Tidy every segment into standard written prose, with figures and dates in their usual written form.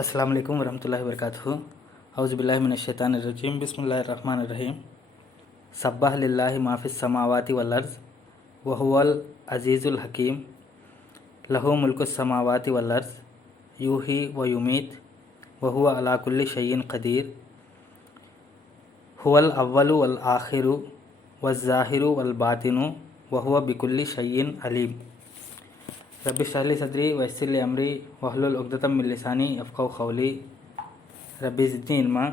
अस्सलाम वालेकुम वरहमतुल्लाहि वबरकातुहू। औज़ुबिल्लाहि मिनश्शैतानिर्रजीम। बिस्मिल्लाहिर्रहमानिर्रहीम। सब्बाह लिल्लाहि मा फिस समावाति वल अर्ज़ व हुवल अज़ीज़ुल हकीम। लहू मुल्कुस समावाति वल अर्ज़ यूही व युमीत व हुवा अला कुल्लि शैइन क़दीर। हुवल अव्वलु वल आखिरु वज़्ज़ाहिरु वल बातिनु व हुवा बिकुल्लि शैइन अलीम। रब्बि इश्रह ली सदरी वयस्सिर ली अमरी वहलुल उक़दतम मिन लिसानी यफ़क़हू क़ौली। रब्बि ज़िदनी इल्मा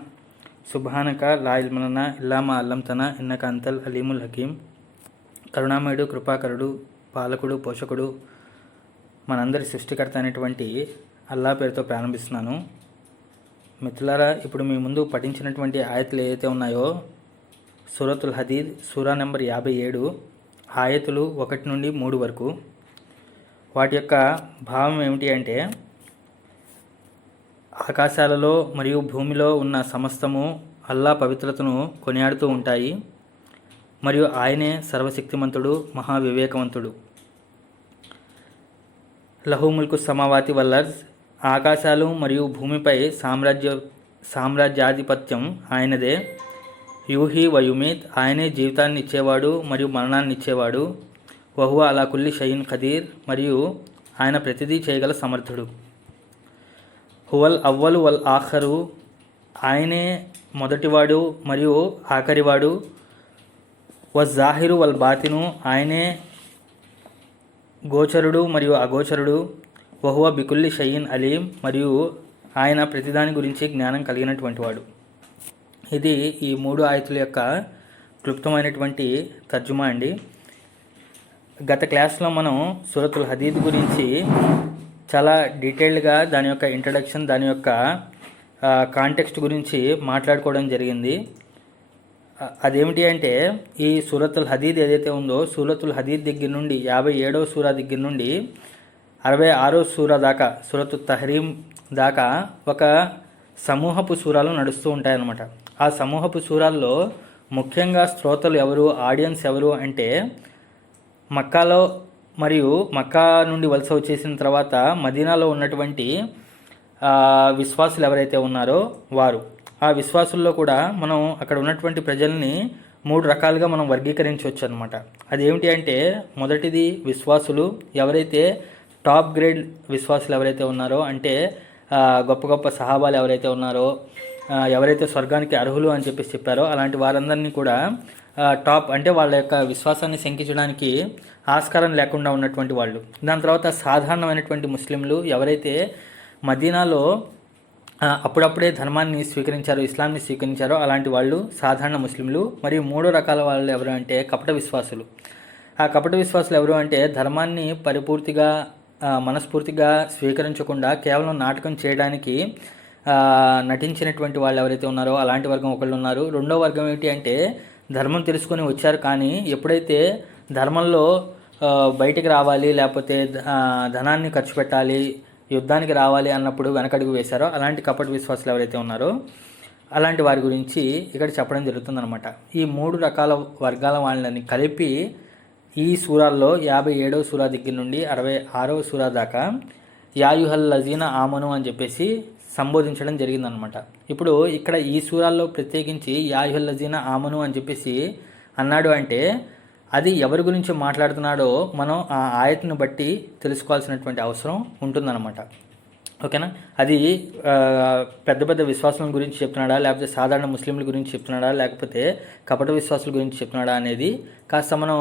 सुब्हानका ला इल्म लना इल्ला मा अल्लमतना इन्नका अंतल अलीमुल हकीम। కరుణామయుడు కృపాకరుడు పాలకుడు పోషకుడు మనందరి సృష్టికర్త అయినటువంటి అల్లా పేరుతో ప్రారంభిస్తున్నాను. మిత్రులారా, ఇప్పుడు మీ ముందు పఠించినటువంటి ఆయతులు ఏవైతే ఉన్నాయో సూరతుల్ హదీద్ సూరా నెంబర్ 57 ఆయతులు 1 నుండి 3 వరకు. వాటి యొక్క భావం ఏమిటి అంటే, ఆకాశాలలో మరియు భూమిలో ఉన్న సమస్తము అల్లా పవిత్రతను కొనియాడుతూ ఉంటాయి మరియు ఆయనే సర్వశక్తిమంతుడు మహావివేకవంతుడు. లహూ ముల్కు సమావాతి వల్ అర్జ్, ఆకాశాలు మరియు భూమిపై సామ్రాజ్యాధిపత్యం ఆయనదే. యూహీ వ యుమీత్, ఆయనే జీవితాన్ని ఇచ్చేవాడు మరియు మరణాన్ని ఇచ్చేవాడు. వహువ అలా కుల్లి షైన్ ఖదీర్, మరియు ఆయన ప్రతిదీ చేయగల సమర్థుడు. హువల్ అవ్వలు వల్ ఆఖరు, ఆయనే మొదటివాడు మరియు ఆఖరివాడు. వజ్జాహిరు వల్ బాతిను, ఆయనే గోచరుడు మరియు అగోచరుడు. వహువ బికుల్లి షైన్ అలీం, మరియు ఆయన ప్రతిదాని గురించి జ్ఞానం కలిగినటువంటి వాడు. ఇది ఈ 3 ఆయతుల యొక్క క్లుప్తమైనటువంటి తర్జుమా అండి. గత క్లాస్లో మనం సూరతుల్ హదీద్ గురించి చాలా డీటెయిల్డ్గా దాని యొక్క ఇంట్రడక్షన్, దాని యొక్క కాంటెక్స్ట్ గురించి మాట్లాడుకోవడం జరిగింది. అదేమిటి అంటే, ఈ సూరతుల్ హదీద్ ఏదైతే ఉందో సూరతుల్ హదీద్ దగ్గర నుండి 57వ సూరా దగ్గర నుండి 66వ సూరా దాకా, సూరతు తహరీం దాకా ఒక సమూహపు సూరాలు నడుస్తూ ఉంటాయన్నమాట. ఆ సమూహపు సూరాల్లో ముఖ్యంగా శ్రోతలు ఎవరు, ఆడియన్స్ ఎవరు అంటే, మక్కాలో మరియు మక్కా నుండి వలస వచ్చేసిన తర్వాత మదీనాలో ఉన్నటువంటి విశ్వాసులు ఎవరైతే ఉన్నారో వారు. ఆ విశ్వాసుల్లో కూడా మనం అక్కడ ఉన్నటువంటి ప్రజల్ని 3 రకాలుగా మనం వర్గీకరించవచ్చు అనమాట. అదేమిటి అంటే, మొదటిది విశ్వాసులు ఎవరైతే టాప్ గ్రేడ్ విశ్వాసులు ఎవరైతే ఉన్నారో, అంటే గొప్ప గొప్ప సహాబాలు ఎవరైతే ఉన్నారో, ఎవరైతే స్వర్గానికి అర్హులు అని చెప్పారో అలాంటి వారందరినీ కూడా టాప్, అంటే వాళ్ళ యొక్క విశ్వాసాన్ని శంకించడానికి ఆస్కారం లేకుండా ఉన్నటువంటి వాళ్ళు. దాని తర్వాత సాధారణమైనటువంటి ముస్లింలు ఎవరైతే మదీనాలో అప్పుడప్పుడే ధర్మాన్ని స్వీకరించారో, ఇస్లాంని స్వీకరించారో అలాంటి వాళ్ళు సాధారణ ముస్లింలు. మరియు 3 రకాల వాళ్ళు ఎవరు అంటే కపట విశ్వాసులు. ఆ కపట విశ్వాసులు ఎవరు అంటే, ధర్మాన్ని పరిపూర్తిగా మనస్ఫూర్తిగా స్వీకరించకుండా కేవలం నాటకం చేయడానికి నటించినటువంటి వాళ్ళు ఎవరైతే ఉన్నారో అలాంటి వర్గం ఒకళ్ళు ఉన్నారు. రెండో వర్గం ఏంటి అంటే, ధర్మం తెలుసుకొని వచ్చారు కానీ ఎప్పుడైతే ధర్మంలో బయటికి రావాలి, లేకపోతే ధనాన్ని ఖర్చు పెట్టాలి, యుద్ధానికి రావాలి అన్నప్పుడు వెనకడుగు వేశారో అలాంటి కపట విశ్వాసులు ఎవరైతే ఉన్నారో అలాంటి వారి గురించి ఇక్కడ చెప్పడం జరుగుతుందన్నమాట. ఈ 3 రకాల వర్గాల వాళ్ళని కలిపి ఈ సూరాల్లో 57వ సూరా దగ్గర నుండి 66వ సూరా దాకా యాయుహల్ లజీనా ఆమను అని చెప్పేసి సంబోధించడం జరిగిందనమాట. ఇప్పుడు ఇక్కడ ఈ సూరాల్లో ప్రత్యేకించి యాయుహల్ లజీనా ఆమను అని చెప్పేసి అన్నాడు అంటే, అది ఎవరి గురించి మాట్లాడుతున్నాడో మనం ఆ ఆయతను బట్టి తెలుసుకోవాల్సినటువంటి అవసరం ఉంటుందన్నమాట. ఓకేనా? అది పెద్ద పెద్ద విశ్వాసుల గురించి చెప్తున్నాడా, లేకపోతే సాధారణ ముస్లింల గురించి చెప్తున్నాడా, లేకపోతే కపట విశ్వాసుల గురించి చెప్తున్నాడా అనేది కాస్త మనం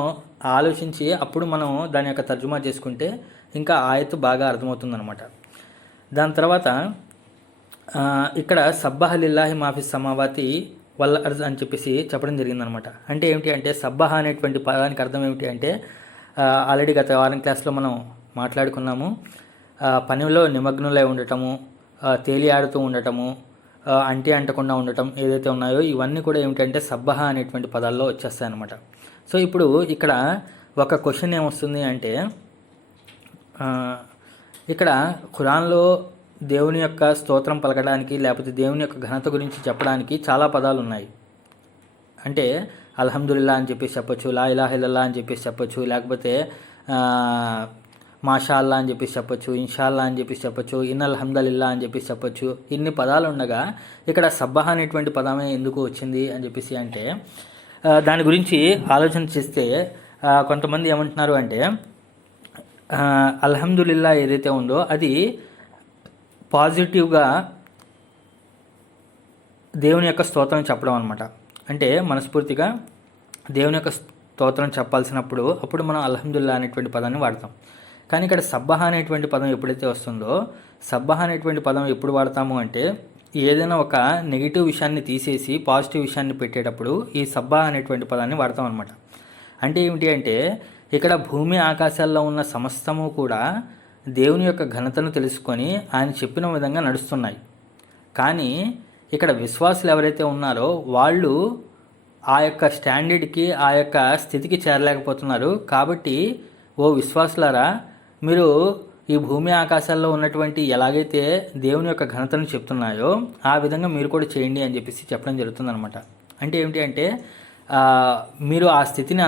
ఆలోచించి అప్పుడు మనం దాని యొక్క తర్జుమా చేసుకుంటే ఇంకా ఆయతు బాగా అర్థమవుతుందన్నమాట. దాని తర్వాత ఇక్కడ సబ్బహ లిల్లాహి మాఫిస్ సమావాతి వల్ అర్జ్ అని చెప్పేసి చెప్పడం జరిగిందనమాట. అంటే ఏమిటి అంటే, సబ్బహ అనేటువంటి పదానికి అర్థం ఏమిటి అంటే, ఆల్రెడీ గత వారం క్లాస్లో మనం మాట్లాడుకున్నాము. పనిలో నిమగ్నులై ఉండటము, తేలియాడుతూ ఉండటము, అంటకుండా ఉండటం ఏదైతే ఉన్నాయో ఇవన్నీ కూడా ఏమిటంటే సబ్బహ అనేటువంటి పదాల్లో వచ్చేస్తాయన్నమాట. సో ఇప్పుడు ఇక్కడ ఒక క్వశ్చన్ ఏమొస్తుంది అంటే, ఇక్కడ ఖురాన్లో దేవుని యొక్క స్తోత్రం పలకడానికి, లేకపోతే దేవుని యొక్క ఘనత గురించి చెప్పడానికి చాలా పదాలు ఉన్నాయి. అంటే అల్హమ్దులిల్లా అని చెప్పేసి చెప్పొచ్చు, లా ఇలాహ ఇల్లల్లాహ్ అని చెప్పేసి చెప్పొచ్చు, లేకపోతే మాషా అల్లా అని చెప్పేసి చెప్పొచ్చు, ఇన్షాల్లా అని చెప్పేసి చెప్పొచ్చు, ఇన్నల్ హమ్దలిల్లా అని చెప్పేసి చెప్పొచ్చు. ఇన్ని పదాలు ఉండగా ఇక్కడ సబ్బహ అనేటువంటి పదమే ఎందుకు వచ్చింది అని చెప్పేసి అంటే దాని గురించి ఆలోచన చేస్తే కొంతమంది ఏమంటున్నారు అంటే అల్హమ్దులిల్లా ఏదైతే ఉందో అది పాజిటివ్గా దేవుని యొక్క స్తోత్రం చెప్పడం అనమాట. అంటే మనస్ఫూర్తిగా దేవుని యొక్క స్తోత్రం చెప్పాల్సినప్పుడు అప్పుడు మనం అల్హమ్దులిల్లా అనేటువంటి పదాన్ని వాడతాం. కానీ ఇక్కడ సబ్బహ అనేటువంటి పదం ఎప్పుడైతే వస్తుందో, సబ్బహ అనేటువంటి పదం ఎప్పుడు వాడతాము అంటే ఏదైనా ఒక నెగిటివ్ విషయాన్ని తీసేసి పాజిటివ్ విషయాన్ని పెట్టేటప్పుడు ఈ సబ్బహ అనేటువంటి పదాన్ని వాడతాం అనమాట. అంటే ఏమిటి అంటే ఇక్కడ భూమి ఆకాశాల్లో ఉన్న సమస్తము కూడా దేవుని యొక్క ఘనతను తెలుసుకొని ఆయన చెప్పిన విధంగా నడుస్తున్నాయి. కానీ ఇక్కడ విశ్వాసులు ఎవరైతే ఉన్నారో వాళ్ళు ఆ యొక్క స్టాండర్డ్కి, ఆ యొక్క స్థితికి చేరలేకపోతున్నారు. కాబట్టి ఓ విశ్వాసులారా, మీరు ఈ భూమి ఆకాశాల్లో ఉన్నటువంటి ఎలాగైతే దేవుని యొక్క ఘనతను చెప్తున్నాయో ఆ విధంగా మీరు కూడా చేయండి అని చెప్పేసి చెప్పడం జరుగుతుందనమాట. అంటే ఏమిటి అంటే మీరు ఆ స్థితిని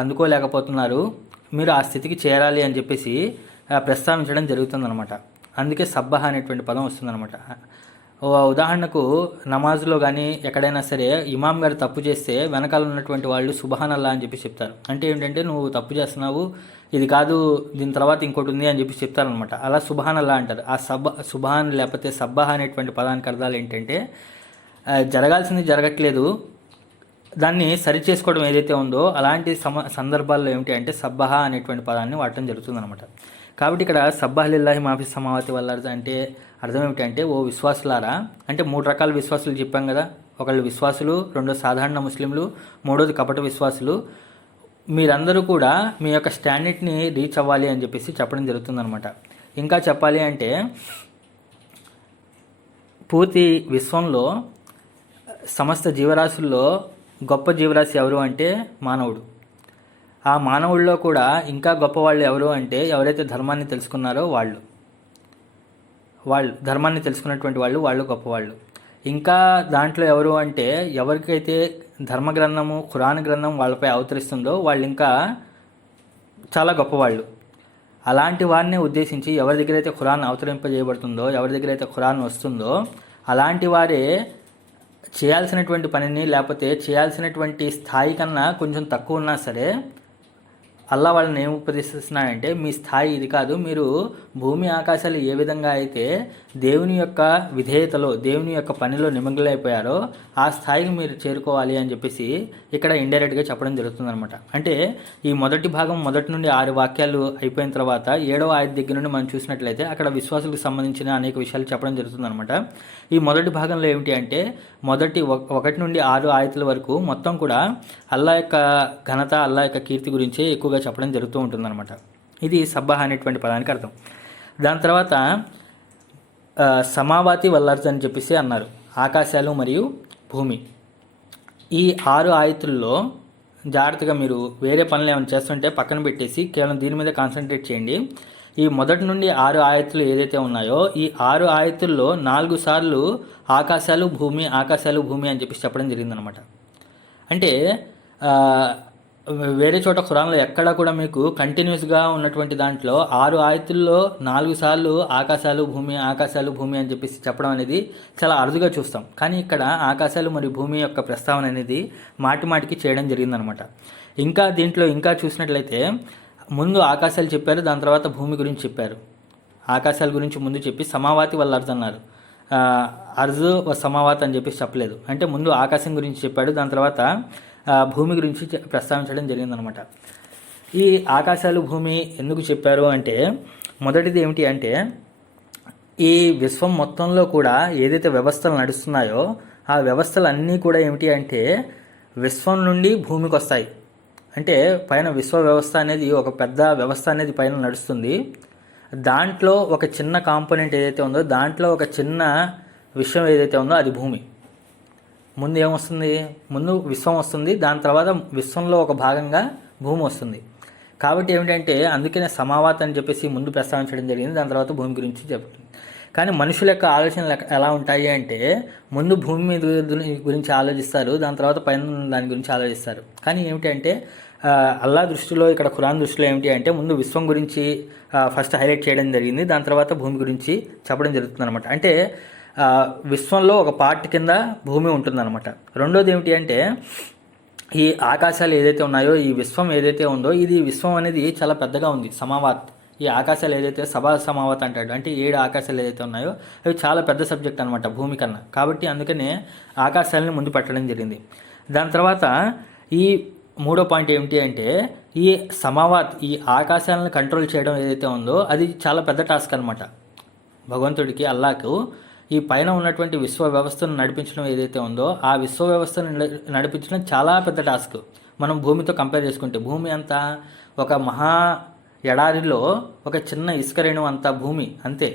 అందుకోలేకపోతున్నారు, మీరు ఆ స్థితికి చేరాలి అని చెప్పేసి ప్రస్తావించడం జరుగుతుందనమాట. అందుకే సబ్బహ అనేటువంటి పదం వస్తుందన్నమాట. ఉదాహరణకు నమాజ్లో కానీ ఎక్కడైనా సరే ఇమాం గారు తప్పు చేస్తే వెనకాల ఉన్నటువంటి వాళ్ళు సుబ్హానల్లా అని చెప్పి చెప్తారు. అంటే ఏంటంటే నువ్వు తప్పు చేస్తున్నావు, ఇది కాదు, దీని తర్వాత ఇంకోటి ఉంది అని చెప్పి చెప్తారనమాట. అలా సుబ్హానల్లా అంటారు. ఆ సుబ్హాన్ లేకపోతే సబ్బహ అనేటువంటి పదానికి అర్థాలు ఏంటంటే జరగాల్సింది జరగట్లేదు, దాన్ని సరి చేసుకోవడం ఏదైతే ఉందో అలాంటి సందర్భాల్లో ఏమిటి అంటే సబ్బహ అనేటువంటి పదాన్ని వాడటం జరుగుతుందన్నమాట. కాబట్టి ఇక్కడ సబ్బహ లిల్లాహి మాఫీ సమావాతి వల్ల అంటే అర్థం ఏమిటంటే ఓ విశ్వాసులారా, అంటే 3 రకాల విశ్వాసులు చెప్పాం కదా. ఒకళ్ళు విశ్వాసులు, రెండో సాధారణ ముస్లింలు, మూడోది కపట విశ్వాసులు. మీరందరూ కూడా మీ యొక్క స్టాండర్డ్ని రీచ్ అవ్వాలి అని చెప్పేసి చెప్పడం జరుగుతుందన్నమాట. ఇంకా చెప్పాలి అంటే పూర్తి విశ్వంలో సమస్త జీవరాశుల్లో గొప్ప జీవరాశి ఎవరు అంటే మానవుడు. ఆ మానవుల్లో కూడా ఇంకా గొప్పవాళ్ళు ఎవరు అంటే ఎవరైతే ధర్మాన్ని తెలుసుకున్నారో వాళ్ళు ధర్మాన్ని తెలుసుకున్నటువంటి వాళ్ళు గొప్పవాళ్ళు. ఇంకా దాంట్లో ఎవరు అంటే ఎవరికైతే ధర్మగ్రంథము ఖురాన్ గ్రంథం వాళ్ళపై అవతరిస్తుందో వాళ్ళు ఇంకా చాలా గొప్పవాళ్ళు. అలాంటి వారిని ఉద్దేశించి ఎవరి దగ్గర అయితే ఖురాన్ అవతరింపజేయబడుతుందో, ఎవరి దగ్గర అయితే ఖురాన్ వస్తుందో అలాంటి వారే చేయాల్సినటువంటి పనిని, లేకపోతే చేయాల్సినటువంటి స్థాయి కన్నా కొంచెం తక్కువ ఉన్నా సరే అల్లా వాళ్ళని ఏం ఉపదేశిస్తున్నాడంటే మీ స్థాయి ఇది కాదు, మీరు భూమి ఆకాశాలు ఏ విధంగా అయితే దేవుని యొక్క విధేయతలో, దేవుని యొక్క పనిలో నిమగ్నమైపోయారో ఆ స్థాయికి మీరు చేరుకోవాలి అని చెప్పేసి ఇక్కడ ఇండైరెక్ట్గా చెప్పడం జరుగుతుందన్నమాట. అంటే ఈ మొదటి భాగం మొదటి నుండి 6 వాక్యాలు అయిపోయిన తర్వాత 7వ ఆయత దగ్గర నుండి మనం చూసినట్లయితే అక్కడ విశ్వాసులకు సంబంధించిన అనేక విషయాలు చెప్పడం జరుగుతుందన్నమాట. ఈ మొదటి భాగంలో ఏమిటి అంటే మొదటి 1 నుండి 6 ఆయతల వరకు మొత్తం కూడా అల్లా యొక్క ఘనత, అల్లా యొక్క కీర్తి గురించే ఎక్కువగా చెప్పడం జరుగుతూ ఉంటుందన్నమాట. ఇది సబ్బహ అనేటువంటి పదానికి అర్థం. దాని తర్వాత సమావాతి వల్లర్జ్ అని చెప్పేసి అన్నారు, ఆకాశాలు మరియు భూమి. ఈ 6 ఆయతుల్లో జాగ్రత్తగా మీరు వేరే పనులు ఏమైనా చేస్తుంటే పక్కన పెట్టేసి కేవలం దీని మీద కాన్సన్ట్రేట్ చేయండి. ఈ మొదటి నుండి 6 ఆయతులు ఏదైతే ఉన్నాయో ఈ 6 ఆయతుల్లో 4 సార్లు ఆకాశాలు భూమి, ఆకాశాలు భూమి అని చెప్పేసి చెప్పడం జరిగిందనమాట. అంటే వేరే చోట ఖురాన్లో ఎక్కడా కూడా మీకు కంటిన్యూస్గా ఉన్నటువంటి దాంట్లో 6 ఆయతుల్లో 4 సార్లు ఆకాశాలు భూమి, ఆకాశాలు భూమి అని చెప్పేసి చెప్పడం అనేది చాలా అరుదుగా చూస్తాం. కానీ ఇక్కడ ఆకాశాలు మరియు భూమి యొక్క ప్రస్తావన అనేది మాటి మాటికి చేయడం జరిగిందనమాట. ఇంకా దీంట్లో ఇంకా చూసినట్లయితే ముందు ఆకాశాలు చెప్పారు, దాని తర్వాత భూమి గురించి చెప్పారు. ఆకాశాల గురించి ముందు చెప్పి సమావాతి వల్ల అర్జు అన్నారు, అర్జు సమావాత్ అని చెప్పేసి చెప్పలేదు. అంటే ముందు ఆకాశం గురించి చెప్పాడు, దాని తర్వాత భూమి గురించి ప్రస్తావించడం జరిగిందనమాట. ఈ ఆకాశాలు భూమి ఎందుకు చెప్పారు అంటే మొదటిది ఏమిటి అంటే ఈ విశ్వం మొత్తంలో కూడా ఏదైతే వ్యవస్థలు నడుస్తున్నాయో ఆ వ్యవస్థలన్నీ కూడా ఏమిటి అంటే విశ్వం నుండి భూమికి వస్తాయి. అంటే పైన విశ్వ వ్యవస్థ అనేది ఒక పెద్ద వ్యవస్థ అనేది పైన నడుస్తుంది. దాంట్లో ఒక చిన్న కాంపోనెంట్ ఏదైతే ఉందో, దాంట్లో ఒక చిన్న విషయం ఏదైతే ఉందో అది భూమి. ముందు ఏమొస్తుంది? ముందు విశ్వం వస్తుంది, దాని తర్వాత విశ్వంలో ఒక భాగంగా భూమి వస్తుంది. కాబట్టి ఏమిటంటే అందుకనే సమావాత్ అని చెప్పేసి ముందు ప్రస్తావించడం జరిగింది, దాని తర్వాత భూమి గురించి చెప్తుంది. కానీ మనుషుల యొక్క ఆలోచనలు ఎలా ఉంటాయి అంటే ముందు భూమి మీద గురించి ఆలోచిస్తారు, దాని తర్వాత పైన దాని గురించి ఆలోచిస్తారు. కానీ ఏమిటంటే అల్లా దృష్టిలో, ఇక్కడ ఖురాన్ దృష్టిలో ఏమిటి అంటే ముందు విశ్వం గురించి ఫస్ట్ హైలైట్ చేయడం జరిగింది, దాని తర్వాత భూమి గురించి చెప్పడం జరుగుతుంది అనమాట. అంటే విశ్వంలో ఒక పార్ట్ కింద భూమి ఉంటుందన్నమాట. రెండోది ఏమిటి అంటే ఈ ఆకాశాలు ఏదైతే ఉన్నాయో, ఈ విశ్వం ఏదైతే ఉందో, ఇది విశ్వం అనేది చాలా పెద్దగా ఉంది. సమావాత్, ఈ ఆకాశాలు ఏదైతే సమావత్ అంటాడు, అంటే 7 ఆకాశాలు ఏదైతే ఉన్నాయో అవి చాలా పెద్ద సబ్జెక్ట్ అనమాట భూమి కన్నా. కాబట్టి అందుకనే ఆకాశాలని ముందు పెట్టడం జరిగింది. దాని తర్వాత ఈ మూడో పాయింట్ ఏమిటి అంటే ఈ సమావాత్, ఈ ఆకాశాలను కంట్రోల్ చేయడం ఏదైతే ఉందో అది చాలా పెద్ద టాస్క్ అనమాట. భగవంతుడికి, అల్లాకు ఈ పైన ఉన్నటువంటి విశ్వ వ్యవస్థను నడిపించడం ఏదైతే ఉందో ఆ విశ్వ వ్యవస్థను నడిపించడం చాలా పెద్ద టాస్క్. మనం భూమితో కంపేర్ చేసుకుంటే భూమి అంతా ఒక మహా ఎడారిలో ఒక చిన్న ఇసుక రేణువు అంత భూమి అంతే.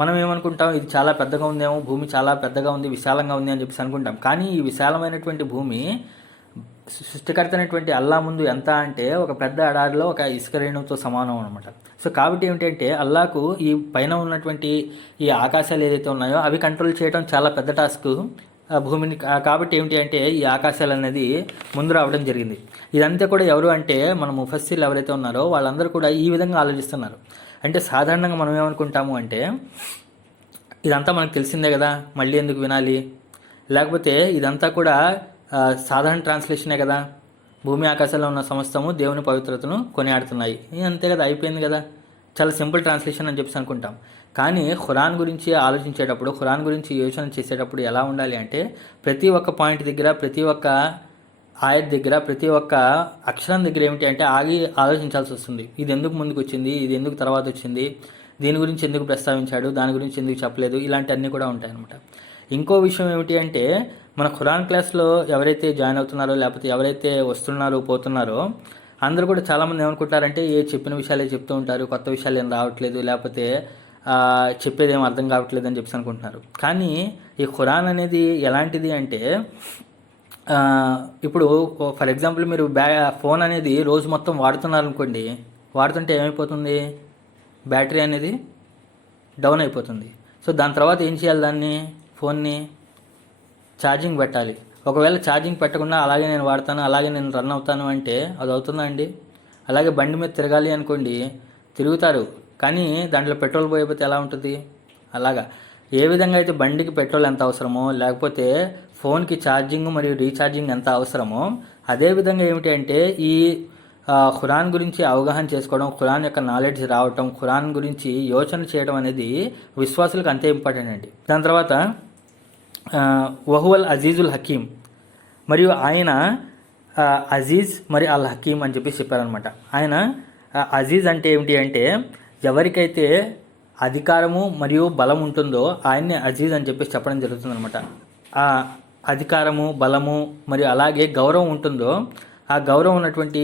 మనం ఏమనుకుంటాం, ఇది చాలా పెద్దగా ఉందేమో, భూమి చాలా పెద్దగా ఉంది, విశాలంగా ఉంది అని చెప్పేసి అనుకుంటాం. కానీ ఈ విశాలమైనటువంటి భూమి సృష్టికర్త అయినటువంటి అల్లా ముందు ఎంత అంటే ఒక పెద్ద ఎడారిలో ఒక ఇసుక రేణువుతో సమానం అనమాట. సో కాబట్టి ఏమిటంటే అల్లాకు ఈ పైన ఉన్నటువంటి ఈ ఆకాశాలు ఏదైతే ఉన్నాయో అవి కంట్రోల్ చేయడం చాలా పెద్ద టాస్క్ భూమిని. కాబట్టి ఏమిటి అంటే ఈ ఆకాశాలు అనేది ముందు రావడం జరిగింది. ఇదంతా కూడా ఎవరు అంటే మన ముఫస్సిర్లు ఎవరైతే ఉన్నారో వాళ్ళందరూ కూడా ఈ విధంగా ఆలోచిస్తున్నారు. అంటే సాధారణంగా మనం ఏమనుకుంటాము అంటే ఇదంతా మనకు తెలిసిందే కదా, మళ్ళీ ఎందుకు వినాలి, లేకపోతే ఇదంతా కూడా సాధారణ ట్రాన్స్లేషనే కదా, భూమి ఆకాశాల్లో ఉన్న సమస్తము దేవుని పవిత్రతను కొనియాడుతున్నాయి, అంతే కదా, అయిపోయింది కదా, చాలా సింపుల్ ట్రాన్స్లేషన్ అని చెప్పి అనుకుంటాం. కానీ ఖురాన్ గురించి ఆలోచించేటప్పుడు, ఖురాన్ గురించి యోచన చేసేటప్పుడు ఎలా ఉండాలి అంటే ప్రతి ఒక్క పాయింట్ దగ్గర, ప్రతి ఒక్క ఆయత్ దగ్గర, ప్రతి ఒక్క అక్షరం దగ్గర ఏమిటి అంటే ఆగి ఆలోచించాల్సి వస్తుంది. ఇది ఎందుకు ముందుకు వచ్చింది, ఇది ఎందుకు తర్వాత వచ్చింది, దీని గురించి ఎందుకు ప్రస్తావించాడు, దాని గురించి ఎందుకు చెప్పలేదు, ఇలాంటివన్నీ కూడా ఉంటాయన్నమాట. ఇంకో విషయం ఏమిటి అంటే మన ఖురాన్ క్లాస్లో ఎవరైతే జాయిన్ అవుతున్నారో లేకపోతే ఎవరైతే వస్తున్నారో పోతున్నారో అందరూ కూడా చాలామంది ఏమనుకుంటారంటే చెప్పిన విషయాలే చెప్తూ ఉంటారు, కొత్త విషయాలు ఏం రావట్లేదు, లేకపోతే చెప్పేది ఏం అర్థం కావట్లేదు అని చెప్పి అనుకుంటున్నారు. కానీ ఈ ఖురాన్ అనేది ఎలాంటిది అంటే ఇప్పుడు ఫర్ ఎగ్జాంపుల్ మీరు ఫోన్ అనేది రోజు మొత్తం వాడుతున్నారు అనుకోండి, వాడుతుంటే ఏమైపోతుంది, బ్యాటరీ అనేది డౌన్ అయిపోతుంది. సో దాని తర్వాత ఏం చేయాలి, దాన్ని ఫోన్ని ఛార్జింగ్ పెట్టాలి. ఒకవేళ ఛార్జింగ్ పెట్టకుండా అలాగే నేను వాడతాను, అలాగే నేను రన్ అవుతాను అంటే అది అవుతుందా అండి? అలాగే బండి మీద తిరగాలి అనుకోండి, తిరుగుతారు, కానీ దాంట్లో పెట్రోల్ పోయిపోతే ఎలా ఉంటుంది? అలాగా ఏ విధంగా అయితే బండికి పెట్రోల్ ఎంత అవసరమో, లేకపోతే ఫోన్కి ఛార్జింగ్ మరియు రీఛార్జింగ్ ఎంత అవసరమో, అదేవిధంగా ఏమిటి అంటే ఈ ఖురాన్ గురించి అవగాహన చేసుకోవడం, ఖురాన్ యొక్క నాలెడ్జ్ రావటం, ఖురాన్ గురించి యోచన చేయడం అనేది విశ్వాసులకు అంతే ఇంపార్టెంట్ అండి. దాని తర్వాత వహువల్ అజీజుల్ హకీం, మరియు ఆయన అజీజ్ మరి అల్ హకీం అని చెప్పి చెప్పారనమాట. ఆయన అజీజ్ అంటే ఏమిటి అంటే ఎవరికైతే అధికారము మరియు బలం ఉంటుందో ఆయన్ని అజీజ్ అని చెప్పేసి చెప్పడం జరుగుతుంది అనమాట. ఆ అధికారము, బలము మరియు అలాగే గౌరవం ఉంటుందో ఆ గౌరవం ఉన్నటువంటి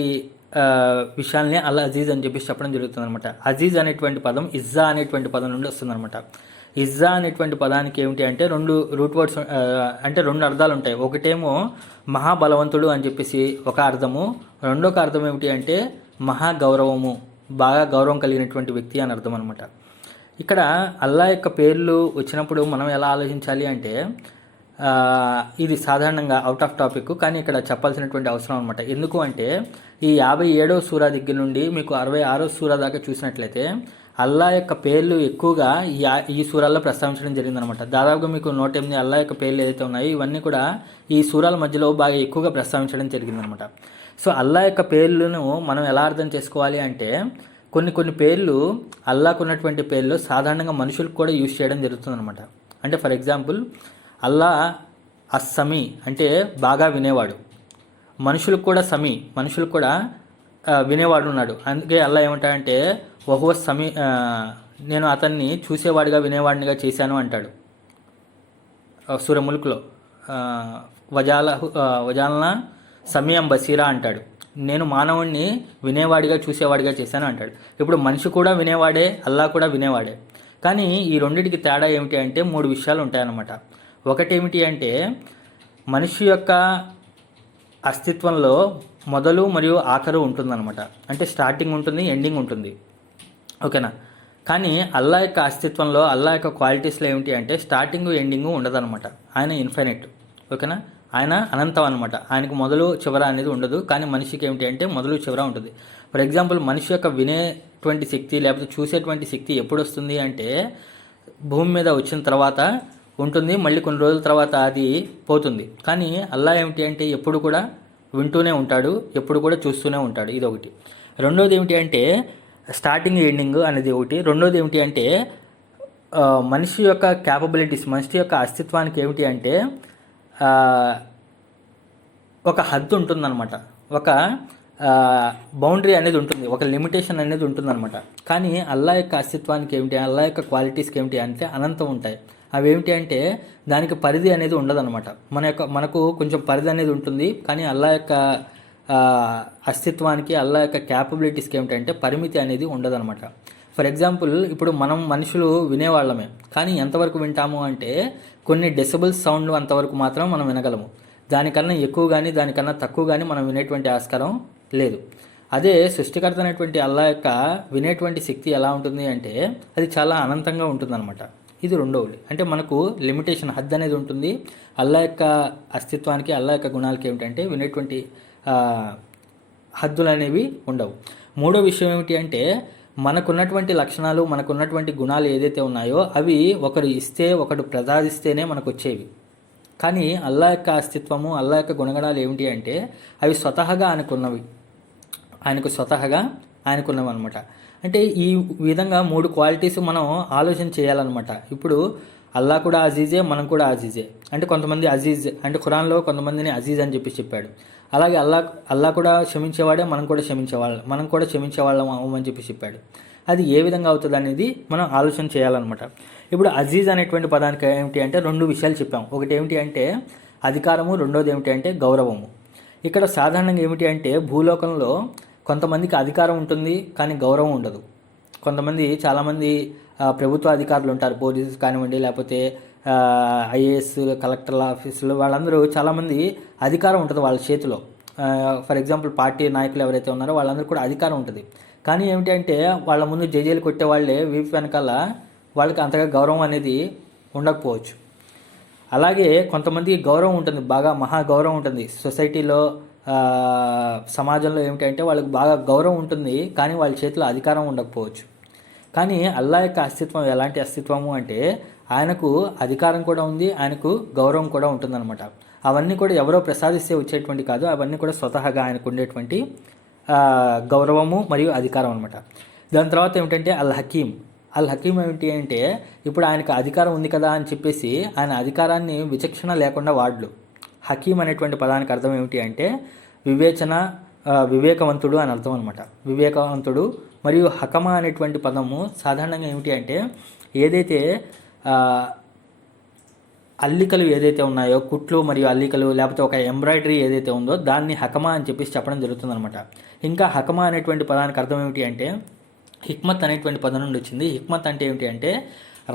విషయాల్ని అల్ అజీజ్ అని చెప్పేసి చెప్పడం జరుగుతుంది అనమాట. అజీజ్ అనేటువంటి పదం ఇజ్జా అనేటువంటి పదం నుండి వస్తుందన్నమాట. ఇజ్జా అనేటువంటి పదానికి ఏమిటి అంటే 2 రూట్ వర్డ్స్, అంటే 2 అర్థాలు ఉంటాయి. ఒకటేమో మహాబలవంతుడు అని చెప్పేసి ఒక అర్థము, రెండొక అర్థం ఏమిటి అంటే మహా గౌరవము, బాగా గౌరవం కలిగినటువంటి వ్యక్తి అని అర్థం అనమాట. ఇక్కడ అల్లా యొక్క పేర్లు వచ్చినప్పుడు మనం ఎలా ఆలోచించాలి అంటే ఇది సాధారణంగా అవుట్ ఆఫ్ టాపిక్, కానీ ఇక్కడ చెప్పాల్సినటువంటి అవసరం అనమాట. ఎందుకు అంటే ఈ 57వ సూరా దగ్గర నుండి మీకు 66వ సూరా దాకా చూసినట్లయితే అల్లా యొక్క పేర్లు ఎక్కువగా ఈ సూరాల్లో ప్రస్తావించడం జరిగిందనమాట. దాదాపుగా మీకు 108 అల్లా యొక్క పేర్లు ఏదైతే ఉన్నాయో ఇవన్నీ కూడా ఈ సూరాల మధ్యలో బాగా ఎక్కువగా ప్రస్తావించడం జరిగిందనమాట. సో అల్లా యొక్క పేర్లను మనం ఎలా అర్థం చేసుకోవాలి అంటే కొన్ని పేర్లు అల్లాకు ఉన్నటువంటి పేర్లు సాధారణంగా మనుషులకు కూడా యూజ్ చేయడం జరుగుతుందనమాట. అంటే ఫర్ ఎగ్జాంపుల్ అల్లా అస్సమి అంటే బాగా వినేవాడు, మనుషులకు కూడా సమీ, మనుషులకు కూడా వినేవాడు ఉన్నాడు. అందుకే అల్లా ఏమంటాడంటే వహువ సమీ, నేను అతన్ని చూసేవాడిగా వినేవాడినిగా చేశాను అంటాడు సూర ముల్క్లో. వజాలన సమీయం బసీరా అంటాడు, నేను మానవుణ్ణి వినేవాడిగా చూసేవాడిగా చేశాను అంటాడు. ఇప్పుడు మనిషి కూడా వినేవాడే, అల్లా కూడా వినేవాడే. కానీ ఈ రెండింటికి తేడా ఏమిటి అంటే 3 విషయాలు ఉంటాయన్నమాట. ఒకటేమిటి అంటే మనిషి యొక్క అస్తిత్వంలో మొదలు మరియు ఆఖరు ఉంటుందన్నమాట. అంటే స్టార్టింగ్ ఉంటుంది, ఎండింగ్ ఉంటుంది, ఓకేనా. కానీ అల్లా యొక్క అస్తిత్వంలో, అల్లా యొక్క క్వాలిటీస్లో ఏమిటి అంటే స్టార్టింగ్ ఎండింగ్ ఉండదన్నమాట. ఆయన ఇన్ఫైనైట్. ఓకేనా, ఆయన అనంతం అనమాట. ఆయనకు మొదలు చివర అనేది ఉండదు. కానీ మనిషికి ఏమిటి అంటే మొదలు చివర ఉంటుంది. ఫర్ ఎగ్జాంపుల్, మనిషి యొక్క వినేటువంటి శక్తి లేకపోతే చూసేటువంటి శక్తి ఎప్పుడు వస్తుంది అంటే భూమి మీద వచ్చిన తర్వాత ఉంటుంది, మళ్ళీ కొన్ని రోజుల తర్వాత అది పోతుంది. కానీ అల్లా ఏమిటి అంటే ఎప్పుడు కూడా వింటూనే ఉంటాడు, ఎప్పుడు కూడా చూస్తూనే ఉంటాడు. ఇది ఒకటి. రెండోది ఏమిటి అంటే స్టార్టింగ్ ఎండింగ్ అనేది ఒకటి. రెండోది ఏమిటి అంటే మనిషి యొక్క క్యాపబిలిటీస్, మనిషి యొక్క అస్తిత్వానికి ఏమిటి అంటే ఒక హద్దు ఉంటుందన్నమాట, ఒక బౌండరీ అనేది ఉంటుంది, ఒక లిమిటేషన్ అనేది ఉంటుందన్నమాట. కానీ అల్లా యొక్క అస్తిత్వానికి ఏమిటి, అల్లా యొక్క క్వాలిటీస్కి ఏమిటి అంటే అనంతం ఉంటాయి. అవి ఏమిటి అంటే దానికి పరిధి అనేది ఉండదన్నమాట. మనకు కొంచెం పరిధి అనేది ఉంటుంది. కానీ అల్లా యొక్క అస్తిత్వానికి, అల్లా యొక్క క్యాపబిలిటీస్కి ఏమిటంటే పరిమితి అనేది ఉండదన్నమాట. ఫర్ ఎగ్జాంపుల్, ఇప్పుడు మనం మనుషులు వినేవాళ్ళమే, కానీ ఎంతవరకు వింటాము అంటే కొన్ని డెసిబుల్స్ సౌండ్ అంతవరకు మాత్రం మనం వినగలము. దానికన్నా ఎక్కువ కానీ దానికన్నా తక్కువ కానీ మనం వినేటువంటి ఆస్కారం లేదు. అదే సృష్టికర్త అనేటువంటి అల్లా యొక్క వినేటువంటి శక్తి ఎలా ఉంటుంది అంటే అది చాలా అనంతంగా ఉంటుందన్నమాట. ఇది రెండవది. అంటే మనకు లిమిటేషన్, హద్దు అనేది ఉంటుంది. అల్లా యొక్క అస్తిత్వానికి, అల్లా యొక్క గుణాలకి ఏమిటంటే వినేటువంటి హద్దులు అనేవి ఉండవు. మూడో విషయం ఏమిటి అంటే మనకున్నటువంటి లక్షణాలు, మనకున్నటువంటి గుణాలు ఏదైతే ఉన్నాయో అవి ఒకరు ఇస్తే, ఒకడు ప్రసాదిస్తేనే మనకు వచ్చేవి. కానీ అల్లా యొక్క అస్తిత్వము, అల్లా యొక్క గుణగణాలు ఏమిటి అంటే అవి స్వతహాగా ఆయనకు స్వతహాగా ఆయనకున్నవి అనమాట. అంటే ఈ విధంగా మూడు క్వాలిటీస్ మనం ఆలోచన చేయాలన్నమాట. ఇప్పుడు అల్లా కూడా అజీజే, మనం కూడా అజీజే. అంటే కొంతమంది అజీజ్ అంటే ఖురాన్లో కొంతమందిని అజీజ్ అని చెప్పాడు. అలాగే అల్లా కూడా క్షమించేవాడే, మనం కూడా క్షమించేవాళ్ళం అవ్వమని చెప్పాడు. అది ఏ విధంగా అవుతుంది అనేది మనం ఆలోచన చేయాలన్నమాట. ఇప్పుడు అజీజ్ అనేటువంటి పదానికి ఏమిటి అంటే రెండు విషయాలు చెప్పాం. ఒకటి ఏమిటి అంటే అధికారము, రెండోది ఏమిటి అంటే గౌరవము. ఇక్కడ సాధారణంగా ఏమిటి అంటే భూలోకంలో కొంతమందికి అధికారం ఉంటుంది కానీ గౌరవం ఉండదు. చాలామంది ప్రభుత్వ అధికారులు ఉంటారు, పోలీసు కానివ్వండి, లేకపోతే ఐఏఎస్, కలెక్టర్ల ఆఫీసులు, వాళ్ళందరూ చాలామంది అధికారం ఉంటుంది వాళ్ళ చేతిలో. ఫర్ ఎగ్జాంపుల్ పార్టీ నాయకులు ఎవరైతే ఉన్నారో వాళ్ళందరూ కూడా అధికారం ఉంటుంది. కానీ ఏమిటి అంటే వాళ్ళ ముందు జైలు కొట్టే వాళ్ళే వీపు వెనకాల వాళ్ళకి అంతగా గౌరవం అనేది ఉండకపోవచ్చు. అలాగే కొంతమందికి గౌరవం ఉంటుంది, బాగా మహా గౌరవం ఉంటుంది సొసైటీలో, సమాజంలో. ఏమిటంటే వాళ్ళకి బాగా గౌరవం ఉంటుంది కానీ వాళ్ళ చేతిలో అధికారం ఉండకపోవచ్చు. కానీ అల్లా యొక్క అస్తిత్వం ఎలాంటి అస్తిత్వము అంటే ఆయనకు అధికారం కూడా ఉంది, ఆయనకు గౌరవం కూడా ఉంటుందన్నమాట. అవన్నీ కూడా ఎవరో ప్రసాదిస్తే వచ్చేటువంటి కాదు, అవన్నీ కూడా స్వతహాగా ఆయనకు ఉండేటువంటి గౌరవము మరియు అధికారం అనమాట. దాని తర్వాత ఏమిటంటే అల్ హకీం ఏమిటి అంటే ఇప్పుడు ఆయనకు అధికారం ఉంది కదా అని చెప్పేసి ఆయన అధికారాన్ని విచక్షణ లేకుండా వాడలు. హకీం అనేటువంటి పదానికి అర్థం ఏమిటి అంటే వివేకవంతుడు అని అర్థం అనమాట. వివేకవంతుడు. మరియు హకమా అనేటువంటి పదము సాధారణంగా ఏమిటి అంటే ఏదైతే అల్లికలు ఏదైతే ఉన్నాయో, కుట్లు మరియు అల్లికలు, లేకపోతే ఒక ఎంబ్రాయిడరీ ఏదైతే ఉందో దాన్ని హకమా అని చెప్పేసి చెప్పడం జరుగుతుందనమాట. ఇంకా హకమా అనేటువంటి పదానికి అర్థం ఏమిటి అంటే హిక్మత్ అనేటువంటి పదం నుండి వచ్చింది. హిక్మత్ అంటే ఏమిటి అంటే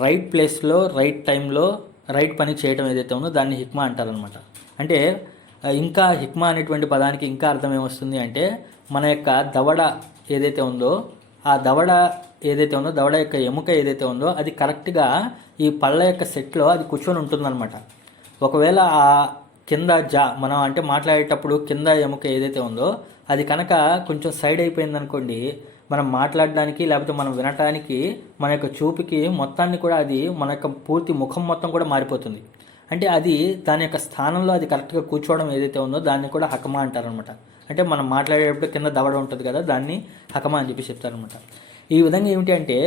రైట్ ప్లేస్లో, రైట్ టైంలో, రైట్ పని చేయడం ఏదైతే ఉందో దాన్ని హిక్మా అంటారనమాట. అంటే ఇంకా హిక్మా అనేటువంటి పదానికి ఇంకా అర్థం ఏమొస్తుంది అంటే మన యొక్క దవడ ఏదైతే ఉందో, ఆ దవడ యొక్క ఎముక ఏదైతే ఉందో అది కరెక్ట్గా ఈ పళ్ళ యొక్క సెట్లో అది కూర్చొని ఉంటుందన్నమాట. ఒకవేళ ఆ కింద మనం అంటే మాట్లాడేటప్పుడు కింద ఎముక ఏదైతే ఉందో అది కనుక కొంచెం సైడ్ అయిపోయిందనుకోండి, మనం మాట్లాడడానికి లేకపోతే మనం వినటానికి, మన యొక్క చూపుకి మొత్తాన్ని కూడా అది మన యొక్క పూర్తి ముఖం మొత్తం కూడా మారిపోతుంది. అంటే అది దాని యొక్క స్థానంలో అది కరెక్ట్గా కూర్చోవడం ఏదైతే ఉందో దాన్ని కూడా హకమా అంటారనమాట. అంటే మనం మాట్లాడేటప్పుడు కింద దవడ ఉంటుంది కదా, దాన్ని హకమా అని చెప్పి చెప్తారనమాట. ఈ విధంగా ఏమిటి అంటే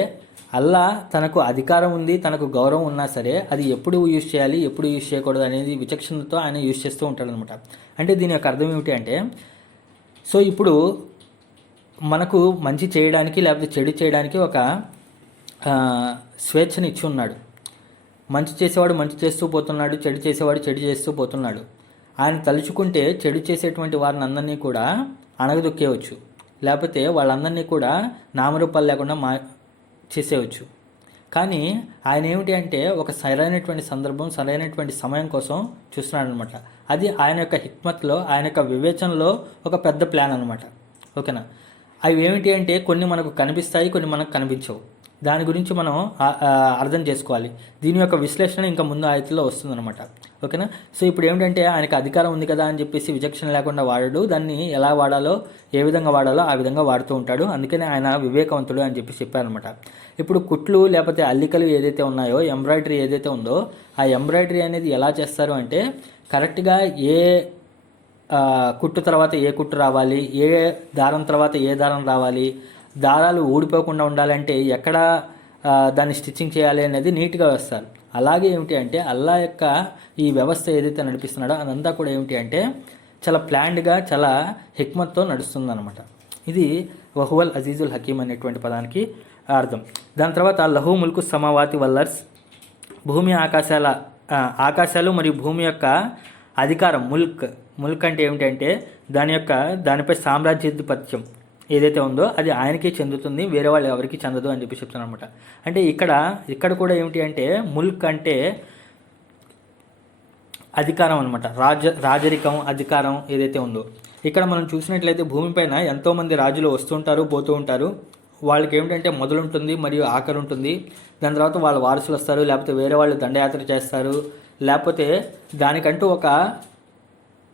అల్లా తనకు అధికారం ఉంది, తనకు గౌరవం ఉన్నా సరే అది ఎప్పుడు యూజ్ చేయాలి, ఎప్పుడు యూజ్ చేయకూడదు అనేది విచక్షణతో ఆయన యూజ్ చేస్తూ ఉంటాడనమాట. అంటే దీని యొక్క అర్థం ఏమిటి అంటే సో ఇప్పుడు మనకు మంచి చేయడానికి లేకపోతే చెడు చేయడానికి ఒక స్వేచ్ఛని ఇచ్చి ఉన్నాడు. మంచి చేసేవాడు మంచి చేస్తూ పోతున్నాడు, చెడు చేసేవాడు చెడు చేస్తూ పోతున్నాడు. ఆయన తలుచుకుంటే చెడు చేసేటువంటి వారిని అందరినీ కూడా అణగదొక్కేయవచ్చు, లేకపోతే వాళ్ళందరినీ కూడా నామరూపాలు లేకుండా చేసేయవచ్చు. కానీ ఆయన ఏమిటి అంటే ఒక సరైనటువంటి సందర్భం, సరైనటువంటి సమయం కోసం చూస్తున్నాడు అనమాట. అది ఆయన యొక్క హిక్మత్లో, ఆయన యొక్క వివేచనలో ఒక పెద్ద ప్లాన్ అనమాట. ఓకేనా. అవి ఏమిటి అంటే కొన్ని మనకు కనిపిస్తాయి, కొన్ని మనకు కనిపించవు. దాని గురించి మనం అర్థం చేసుకోవాలి. దీని యొక్క విశ్లేషణ ఇంకా ముందు ఆయతిలో వస్తుందన్నమాట. ఓకేనా. సో ఇప్పుడు ఏమిటంటే ఆయనకు అధికారం ఉంది కదా అని చెప్పేసి విచక్షణ లేకుండా వాడడు, దాన్ని ఎలా వాడాలో ఏ విధంగా వాడాలో ఆ విధంగా వాడుతూ ఉంటాడు. అందుకనే ఆయన వివేకవంతుడు అని చెప్పి చెప్పారనమాట. ఇప్పుడు కుట్లు లేకపోతే అల్లికలు ఏదైతే ఉన్నాయో, ఎంబ్రాయిడరీ ఏదైతే ఉందో, ఆ ఎంబ్రాయిడరీ అనేది ఎలా చేస్తారు అంటే కరెక్ట్గా ఏ కుట్టు తర్వాత ఏ కుట్టు రావాలి, ఏ దారం తర్వాత ఏ దారం రావాలి, దారాలు ఊడిపోకుండా ఉండాలంటే ఎక్కడ దాన్ని స్టిచ్చింగ్ చేయాలి అనేది నీట్గా వేస్తారు. అలాగే ఏమిటి అంటే అల్లా యొక్క ఈ వ్యవస్థ ఏదైతే నడిపిస్తున్నాడో అదంతా కూడా ఏమిటి అంటే చాలా ప్లాన్డ్గా చాలా హిక్మత్తో నడుస్తుందన్నమాట. ఇది వహువల్ అజీజుల్ హకీమ్ అనేటువంటి పదానికి అర్థం. దాని తర్వాత లహు ముల్కు సమావాతి వల్లర్స్, భూమి ఆకాశాలు మరియు భూమి యొక్క అధికారం. ముల్క్ అంటే ఏమిటంటే దానిపై సామ్రాజ్యాధిపత్యం ఏదైతే ఉందో అది ఆయనకే చెందుతుంది, వేరే వాళ్ళు ఎవరికి చెందదు అని చెప్పి చెప్తున్నాను అనమాట. అంటే ఇక్కడ కూడా ఏమిటి అంటే ముల్క్ అంటే అధికారం అనమాట, రాజరికం అధికారం ఏదైతే ఉందో. ఇక్కడ మనం చూసినట్లయితే భూమిపైన ఎంతోమంది రాజులు వస్తుంటారు పోతూ ఉంటారు. వాళ్ళకి ఏమిటంటే మొదలుంటుంది మరియు ఆఖరు ఉంటుంది. దాని తర్వాత వాళ్ళ వారసులు వస్తారు, లేకపోతే వేరే వాళ్ళు దండయాత్ర చేస్తారు, లేకపోతే దానికంటూ ఒక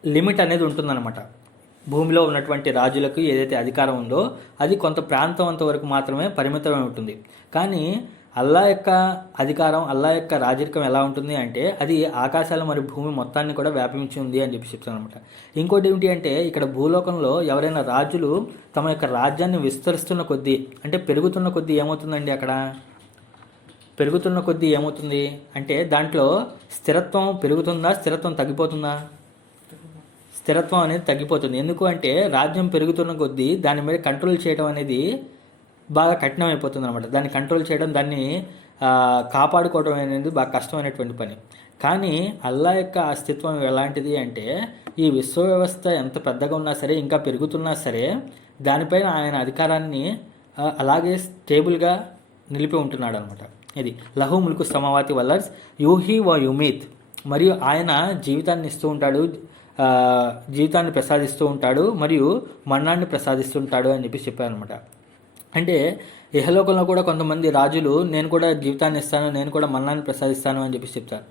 లిమిట్ అనేది ఉంటుందన్నమాట. భూమిలో ఉన్నటువంటి రాజులకు ఏదైతే అధికారం ఉందో అది కొంత ప్రాంతం అంతవరకు మాత్రమే పరిమితమై ఉంటుంది. కానీ అల్లా యొక్క అధికారం, అల్లా యొక్క రాజరికం ఎలా ఉంటుంది అంటే అది ఆకాశాలు మరియు భూమి మొత్తాన్ని కూడా వ్యాపించి ఉంది అని చెప్పి చెప్తాను అనమాట. ఇంకోటి ఏమిటి అంటే ఇక్కడ భూలోకంలో ఎవరైనా రాజులు తమ యొక్క రాజ్యాన్ని విస్తరిస్తున్న కొద్దీ, అంటే పెరుగుతున్న కొద్దీ ఏమవుతుందండి, అక్కడ పెరుగుతున్న కొద్దీ ఏమవుతుంది అంటే దాంట్లో స్థిరత్వం పెరుగుతుందా, స్థిరత్వం తగ్గిపోతుందా? స్థిరత్వం అనేది తగ్గిపోతుంది. ఎందుకు అంటే రాజ్యం పెరుగుతున్న కొద్దీ దాని మీద కంట్రోల్ చేయడం అనేది బాగా కఠినమైపోతుంది అనమాట. దాన్ని కంట్రోల్ చేయడం, దాన్ని కాపాడుకోవడం అనేది బాగా కష్టమైనటువంటి పని. కానీ అల్లా యొక్క అస్తిత్వం ఎలాంటిది అంటే ఈ విశ్వ వ్యవస్థ ఎంత పెద్దగా ఉన్నా సరే, ఇంకా పెరుగుతున్నా సరే, దానిపైన ఆయన అధికారాన్ని అలాగే స్టేబుల్గా నిలిపి ఉంటున్నాడు అనమాట. ఇది లహు ముల్కు సమావాతి వల్లర్స్ యూహి వ యుమీత్, మరియు ఆయన జీవితాన్ని ఇస్తూ ఉంటాడు, జీవితాన్ని ప్రసాదిస్తూ ఉంటాడు మరియు మరణాన్ని ప్రసాదిస్తుంటాడు అని చెప్పి చెప్పారు అనమాట. అంటే ఇహలోకంలో కూడా కొంతమంది రాజులు నేను కూడా జీవితాన్ని ఇస్తాను, నేను కూడా మరణాన్ని ప్రసాదిస్తాను అని చెప్పి చెప్తారు.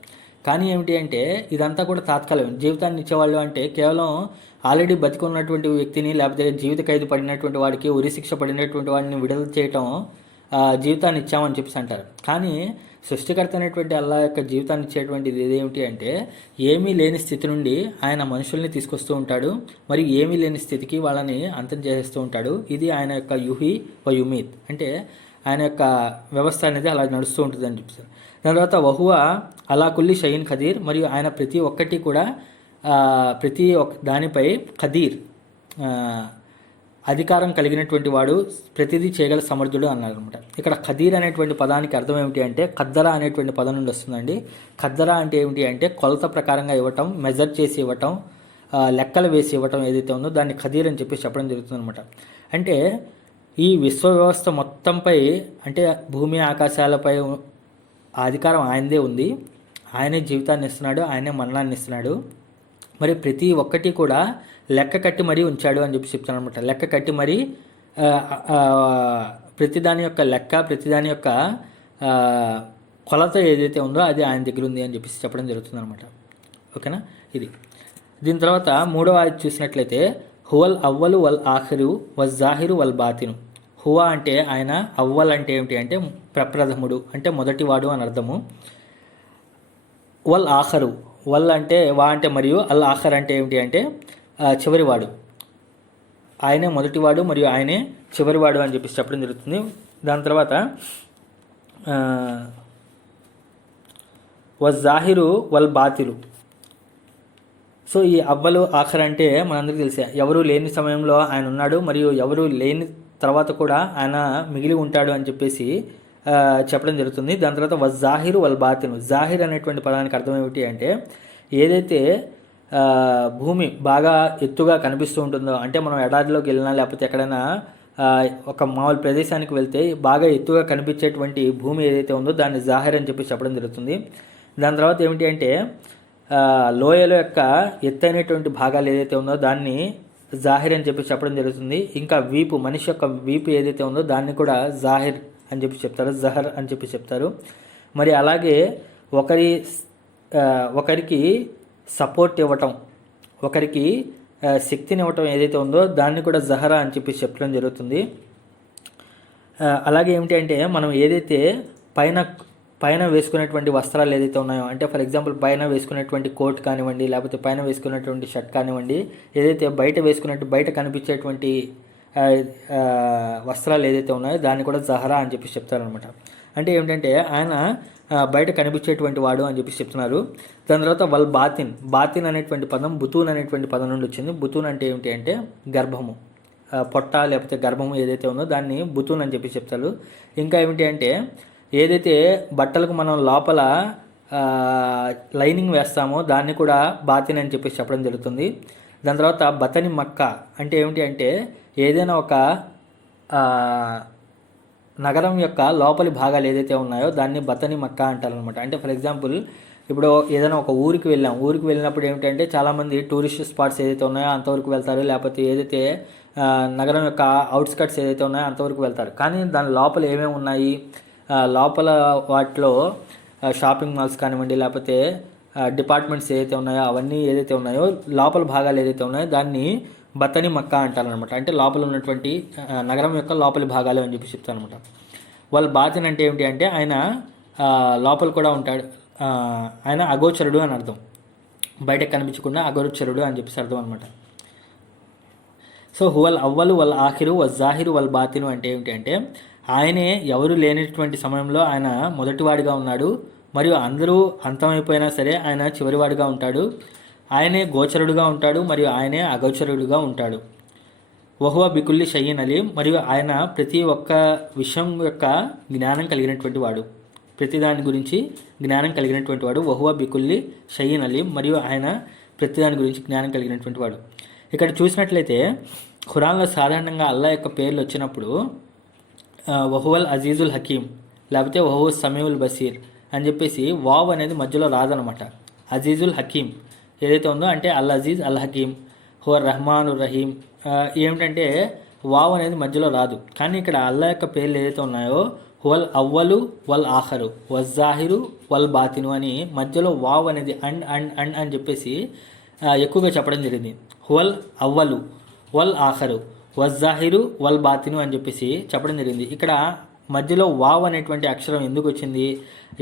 కానీ ఏమిటి అంటే ఇదంతా కూడా తాత్కాలికం. జీవితాన్ని ఇచ్చేవాళ్ళు అంటే కేవలం ఆల్రెడీ బతికున్నటువంటి వ్యక్తిని, లేకపోతే జీవిత ఖైదు పడినటువంటి వాడికి, ఉరిశిక్ష పడినటువంటి వాడిని విడుదల చేయటం జీవితాన్ని ఇచ్చామని చెప్పేసి అంటారు. కానీ సృష్టికర్త అనేటువంటి అల్లా యొక్క జీవితాన్ని ఇచ్చేటువంటిది ఏదేమిటి అంటే ఏమీ లేని స్థితి నుండి ఆయన మనుషుల్ని తీసుకొస్తూ ఉంటాడు, మరియు ఏమీ లేని స్థితికి వాళ్ళని అంతం చేసేస్తూ ఉంటాడు. ఇది ఆయన యొక్క యుహి వ యుమీత్, అంటే ఆయన యొక్క వ్యవస్థ అనేది అలా నడుస్తూ ఉంటుంది అని చెప్తారు. దాని తర్వాత వహువ అలా కుల్లి షయీన్ ఖదీర్, మరియు ఆయన ప్రతి ఒక్కటి కూడా ప్రతి దానిపై ఖదీర్ అధికారం కలిగినటువంటి వాడు, ప్రతిదీ చేయగల సమర్థుడు అన్నారు అనమాట. ఇక్కడ ఖదీర్ అనేటువంటి పదానికి అర్థం ఏమిటి అంటే ఖద్దరా అనేటువంటి పదం నుండి వస్తుందండి. ఖద్దరా అంటే ఏమిటి అంటే కొలత ప్రకారంగా ఇవ్వటం, మెజర్ చేసి ఇవ్వటం, లెక్కలు వేసి ఇవ్వటం ఏదైతే ఉందో దాన్ని ఖదీర్ అని చెప్పి చెప్పడం జరుగుతుంది అనమాట. అంటే ఈ విశ్వ వ్యవస్థ మొత్తంపై, అంటే భూమి ఆకాశాలపై అధికారం ఆయనదే ఉంది. ఆయనే జీవితాన్ని ఇస్తున్నాడు, ఆయనే మరణాన్ని ఇస్తున్నాడు. మరి ప్రతి ఒక్కటి కూడా లెక్క కట్టి మరీ ఉంచాడు అని చెప్పి చెప్తాను అనమాట. లెక్క కట్టి మరీ ప్రతిదాని యొక్క లెక్క, ప్రతిదాని యొక్క కొలత ఏదైతే ఉందో అది ఆయన దగ్గర ఉంది అని చెప్పేసి చెప్పడం జరుగుతుంది అనమాట. ఓకేనా. ఇది దీని తర్వాత మూడవ ఆయత చూసినట్లయితే హువల్ అవ్వలు వల్ ఆఖిరు వల్ జాహిరు వల్ బాతిను. హువా అంటే ఆయన, అవ్వల్ అంటే ఏమిటి అంటే ప్రప్రథముడు, అంటే మొదటివాడు అని అర్థము. వల్ ఆఖరు, వల్ అంటే వా అంటే మరియు, అల్ ఆఖర్ అంటే ఏమిటి అంటే చివరివాడు. ఆయనే మొదటివాడు మరియు ఆయనే చివరివాడు అని చెప్పేసి చెప్పడం జరుగుతుంది. దాని తర్వాత వల్ జాహిరు వల్ బాతిలు. సో ఈ అవ్వలు ఆఖర్ అంటే మనందరికీ తెలిసే, ఎవరు లేని సమయంలో ఆయన ఉన్నాడు మరియు ఎవరు లేని తర్వాత కూడా ఆయన మిగిలి ఉంటాడు అని చెప్పేసి చెప్పడం జరుగుతుంది. దాని తర్వాత జాహిరు వల్ బాతిను. జాహిర్ అనేటువంటి పదానికి అర్థం ఏమిటి అంటే ఏదైతే భూమి బాగా ఎత్తుగా కనిపిస్తూ ఉంటుందో, అంటే మనం ఎడారిలోకి వెళ్ళినా లేకపోతే ఎక్కడైనా ఒక మామూలు ప్రదేశానికి వెళ్తే బాగా ఎత్తుగా కనిపించేటువంటి భూమి ఏదైతే ఉందో దాన్ని జాహిర్ అని చెప్పి చెప్పడం జరుగుతుంది. దాని తర్వాత ఏమిటి అంటే లోయల యొక్క ఎత్తైనటువంటి భాగాలు ఏదైతే ఉందో దాన్ని జాహిర్ అని చెప్పి చెప్పడం జరుగుతుంది. ఇంకా వీపు, మనిషి యొక్క వీపు ఏదైతే ఉందో దాన్ని కూడా జాహిర్ అని చెప్పి చెప్తారు, జహర్ అని చెప్పి చెప్తారు. మరి అలాగే ఒకరికి సపోర్ట్ ఇవ్వటం, ఒకరికి శక్తిని ఇవ్వటం ఏదైతే ఉందో దాన్ని కూడా జహరా అని చెప్పి చెప్పడం జరుగుతుంది. అలాగే ఏమిటి అంటే మనం ఏదైతే పైన వేసుకునేటువంటి వస్త్రాలు ఏదైతే ఉన్నాయో, అంటే ఫర్ ఎగ్జాంపుల్ పైన వేసుకునేటువంటి కోట్ కానివ్వండి, లేకపోతే పైన వేసుకునేటువంటి షర్ట్ కానివ్వండి, ఏదైతే బయట కనిపించేటువంటి వస్త్రాలు ఏదైతే ఉన్నాయో దాన్ని కూడా జహరా అని చెప్పి చెప్తారనమాట. అంటే ఏమిటంటే ఆయన బయట కనిపించేటువంటి వాడు అని చెప్పి చెప్తున్నారు. దాని తర్వాత బాతిన్ అనేటువంటి పదం బుతూన్ అనేటువంటి పదం నుండి వచ్చింది. బుతూన్ అంటే ఏమిటి అంటే గర్భము, పొట్ట లేకపోతే గర్భము ఏదైతే ఉందో దాన్ని బుతూన్ అని చెప్పి చెప్తారు. ఇంకా ఏమిటి అంటే ఏదైతే బట్టలకు మనం లోపల లైనింగ్ వేస్తామో దాన్ని కూడా బాతిన్ అని చెప్పి చెప్పడం జరుగుతుంది. దాని తర్వాత బతని మక్క అంటే ఏమిటి అంటే ఏదైనా ఒక నగరం యొక్క లోపలి భాగాలు ఏదైతే ఉన్నాయో దాన్ని బతని మక్క అంటారనమాట. అంటే ఫర్ ఎగ్జాంపుల్ ఇప్పుడు ఏదైనా ఒక ఊరికి వెళ్ళినప్పుడు ఏమిటంటే చాలామంది టూరిస్ట్ స్పాట్స్ ఏదైతే ఉన్నాయో అంతవరకు వెళ్తారు, లేకపోతే ఏదైతే నగరం యొక్క అవుట్స్కట్స్ ఏదైతే ఉన్నాయో అంతవరకు వెళ్తారు. కానీ దాని లోపల ఏమేమి ఉన్నాయి, లోపల వాటిలో షాపింగ్ మాల్స్ కానివ్వండి, లేకపోతే డిపార్ట్మెంట్స్ ఏదైతే ఉన్నాయో అవన్నీ ఏదైతే ఉన్నాయో లోపల భాగాలు ఏదైతే ఉన్నాయో దాన్ని బతని మక్క అంటారనమాట. అంటే లోపల ఉన్నటువంటి నగరం యొక్క లోపలి భాగాలు అని చెప్పి చెప్తారనమాట. వాళ్ళ బాతిన్ అంటే ఏమిటి అంటే ఆయన లోపల కూడా ఉంటాడు, ఆయన అగోచరుడు అని అర్థం, బయటకు కనిపించకుండా అగోచరుడు అని చెప్పేసి అర్థం అనమాట. సో హువల్ అవ్వలు వల్ ఆఖిరు వల్ జాహిరు వల్ బాతిను అంటే ఏమిటి అంటే ఆయనే ఎవరు లేనటువంటి సమయంలో ఆయన మొదటివాడిగా ఉన్నాడు, మరియు అందరూ అంతమైపోయినా సరే ఆయన చివరివాడిగా ఉంటాడు. ఆయనే గోచరుడుగా ఉంటాడు మరియు ఆయనే అగోచరుడుగా ఉంటాడు. వహువ బికుల్లి షయ్యిన్ అలీం, మరియు ఆయన ప్రతి ఒక్క విషయం యొక్క జ్ఞానం కలిగినటువంటి వాడు, ప్రతి దాని గురించి జ్ఞానం కలిగినటువంటి వాడు. వహువ బికుల్లి షయ్యిన్ అలీం, మరియు ఆయన ప్రతి దాని గురించి జ్ఞానం కలిగినటువంటి వాడు. ఇక్కడ చూసినట్లయితే ఖురాన్లో సాధారణంగా అల్లా యొక్క పేర్లు వచ్చినప్పుడు వహువల్ అజీజుల్ హకీం లేకపోతే వహువ సమీవుల్ బసీర్ అని చెప్పేసి వావ్ అనేది మధ్యలో రాదనమాట. అజీజుల్ హకీం ఏదైతే ఉందో అంటే అల్ అజీజ్ అల్ హకీం, హువర్ రహమాను రహీం ఏమిటంటే వావ్ అనేది మధ్యలో రాదు. కానీ ఇక్కడ అల్లా యొక్క పేర్లు ఏదైతే ఉన్నాయో హువల్ అవ్వలు వల్ ఆఖరు వజ్జాహిరు వల్ బాతిను అని మధ్యలో వావ్ అనేది అండ్ అండ్ అండ్ అని చెప్పేసి ఎక్కువగా చెప్పడం జరిగింది. హువల్ అవ్వలు వల్ ఆఖరు వజ్జాహిరు వల్ బాతిను అని చెప్పేసి చెప్పడం జరిగింది. ఇక్కడ మధ్యలో వావ్ అనేటువంటి అక్షరం ఎందుకు వచ్చింది,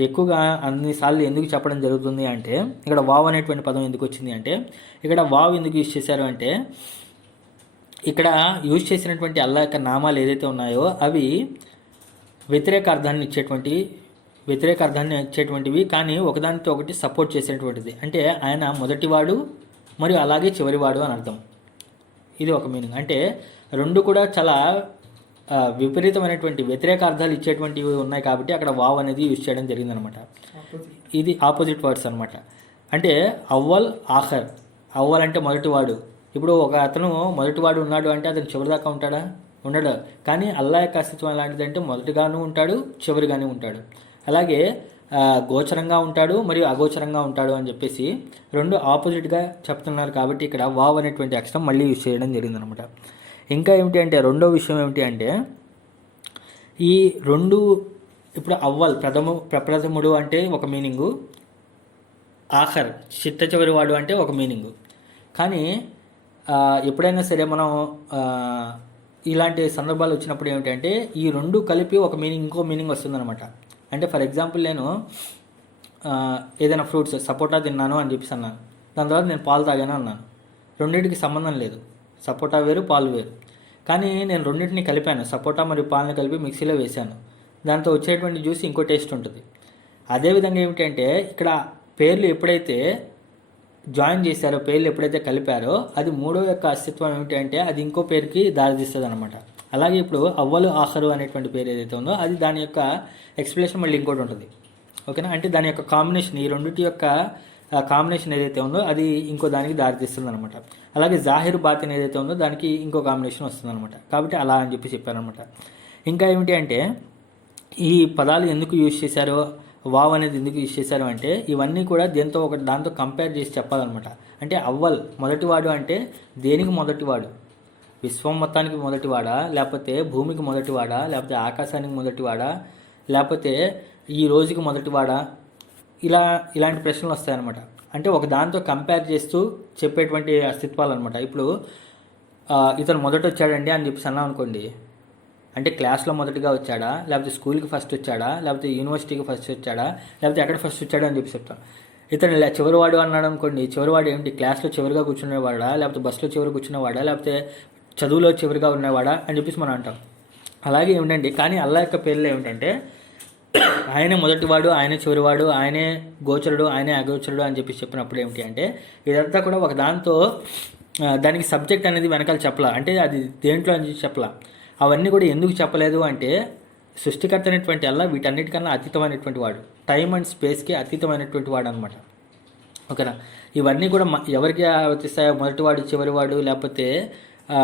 ఎక్కువగా అన్నిసార్లు ఎందుకు చెప్పడం జరుగుతుంది అంటే ఇక్కడ వావ్ అనేటువంటి పదం ఎందుకు వచ్చింది అంటే ఇక్కడ వావ్ ఎందుకు యూజ్ చేశారు అంటే ఇక్కడ యూజ్ చేసినటువంటి అల్లా యొక్క నామాలు ఏదైతే ఉన్నాయో అవి వ్యతిరేక అర్థాన్ని ఇచ్చేటువంటివి, కానీ ఒకదానితో ఒకటి సపోర్ట్ చేసేటువంటిది. అంటే ఆయన మొదటివాడు మరియు అలాగే చివరివాడు అని అర్థం. ఇది ఒక మీనింగ్. అంటే రెండు కూడా చాలా విపరీతమైనటువంటి వ్యతిరేక అర్థాలు ఇచ్చేటువంటివి ఉన్నాయి కాబట్టి అక్కడ వావ్ అనేది యూజ్ చేయడం జరిగిందనమాట. ఇది ఆపోజిట్ వర్డ్స్ అనమాట. అంటే అవ్వల్ ఆఖర్, అవ్వల్ అంటే మొదటివాడు. ఇప్పుడు ఒక అతను మొదటివాడు ఉన్నాడు అంటే అతను చివరిదాకా ఉంటాడా? ఉండడు. కానీ అల్లా యొక్క అస్తిత్వం ఎలాంటిదంటే మొదటిగాను ఉంటాడు, చివరిగానే ఉంటాడు. అలాగే గోచరంగా ఉంటాడు మరియు అగోచరంగా ఉంటాడు అని చెప్పేసి రెండు ఆపోజిట్గా చెప్తున్నారు కాబట్టి ఇక్కడ వావ్ అనేటువంటి అక్షరం మళ్ళీ యూజ్ చేయడం జరిగిందనమాట. ఇంకా ఏమిటి అంటే రెండో విషయం ఏమిటి అంటే ఈ రెండు ఇప్పుడు అవ్వల్ ప్రప్రథముడు అంటే ఒక మీనింగు, ఆఖర్ చిట్ట చివరి వాడు అంటే ఒక మీనింగు. కానీ ఎప్పుడైనా సరే మనం ఇలాంటి సందర్భాలు వచ్చినప్పుడు ఏమిటంటే ఈ రెండు కలిపి ఒక మీనింగ్ ఇంకో మీనింగ్ వస్తుందన్నమాట. అంటే ఫర్ ఎగ్జాంపుల్ నేను ఏదైనా ఫ్రూట్స్ సపోటా తిన్నాను అని చెప్పేసి అన్నాను, దాని తర్వాత నేను పాలు తాగాను అన్నాను. రెండింటికి సంబంధం లేదు, సపోటా వేరు పాలు వేరు. కానీ నేను రెండింటిని కలిపాను, సపోటా మరియు పాలను కలిపి మిక్సీలో వేశాను, దాంతో వచ్చేటువంటి జ్యూస్ ఇంకో టేస్ట్ ఉంటుంది. అదేవిధంగా ఏమిటంటే ఇక్కడ పేర్లు ఎప్పుడైతే జాయిన్ చేశారో, పేర్లు ఎప్పుడైతే కలిపారో అది మూడో యొక్క అస్తిత్వం ఏమిటి అంటే అది ఇంకో పేరుకి దారితీస్తుంది అనమాట. అలాగే ఇప్పుడు అవ్వలు ఆఖరు అనేటువంటి పేరు ఏదైతే ఉందో అది దాని యొక్క ఎక్స్ప్లెనేషన్ మళ్ళీ ఇంకోటి ఉంటుంది. ఓకేనా? అంటే దాని యొక్క కాంబినేషన్, ఈ రెండింటి యొక్క కాంబినేషన్ ఏదైతే ఉందో అది ఇంకో దానికి దారితీస్తుంది అనమాట. అలాగే జాహిర్ బాతిన్ ఏదైతే ఉందో దానికి ఇంకో కాంబినేషన్ వస్తుంది అనమాట. కాబట్టి అలా అని చెప్పి చెప్పారనమాట. ఇంకా ఏమిటి అంటే ఈ పదాలు ఎందుకు యూజ్ చేశారో, వావ్ అనేది ఎందుకు యూజ్ చేశారు అంటే ఇవన్నీ కూడా దాంతో కంపేర్ చేసి చెప్పాలన్నమాట. అంటే అవ్వల్ మొదటివాడు అంటే దేనికి మొదటివాడు, విశ్వం మొత్తానికి మొదటివాడా, లేకపోతే భూమికి మొదటివాడా, లేకపోతే ఆకాశానికి మొదటివాడా, లేకపోతే ఈ రోజుకి మొదటివాడా, ఇలాంటి ప్రశ్నలు వస్తాయన్నమాట. అంటే ఒక దాంతో కంపేర్ చేస్తూ చెప్పేటువంటి అస్తిత్వాలు అనమాట. ఇప్పుడు ఇతను మొదట వచ్చాడండి అని చెప్పేసి అన్నాం అనుకోండి, అంటే క్లాస్లో మొదటిగా వచ్చాడా, లేకపోతే స్కూల్కి ఫస్ట్ వచ్చాడా, లేకపోతే యూనివర్సిటీకి ఫస్ట్ వచ్చాడా, లేకపోతే ఎక్కడ ఫస్ట్ వచ్చాడా అని చెప్పి చెప్తాం. ఇతను చివరివాడు అన్నాడు అనుకోండి, చివరివాడు ఏమిటి, క్లాస్లో చివరిగా కూర్చునేవాడా, లేకపోతే బస్సులో చివరి కూర్చునేవాడా, లేకపోతే చదువులో చివరిగా ఉన్నవాడా అని చెప్పేసి మనం అంటాం. అలాగే ఏమిటండి, కానీ అల్లా యొక్క పేర్లు ఏమిటంటే ఆయనే మొదటివాడు, ఆయనే చివరివాడు, ఆయనే గోచరుడు, ఆయనే అగోచరుడు అని చెప్పి చెప్పినప్పుడు ఏమిటి అంటే ఇదంతా కూడా ఒక దాంతో దానికి సబ్జెక్ట్ అనేది వెనకాల చెప్పలా, అంటే అది దేంట్లో అని చెప్పలా. అవన్నీ కూడా ఎందుకు చెప్పలేదు అంటే సృష్టికర్త అనేటువంటి అల్లా వీటన్నిటికన్నా అతీతమైనటువంటి వాడు, టైం అండ్ స్పేస్కి అతీతమైనటువంటి వాడు అనమాట. ఓకేనా. ఇవన్నీ కూడా ఎవరికి వర్తిస్తాయో, మొదటివాడు చివరివాడు, లేకపోతే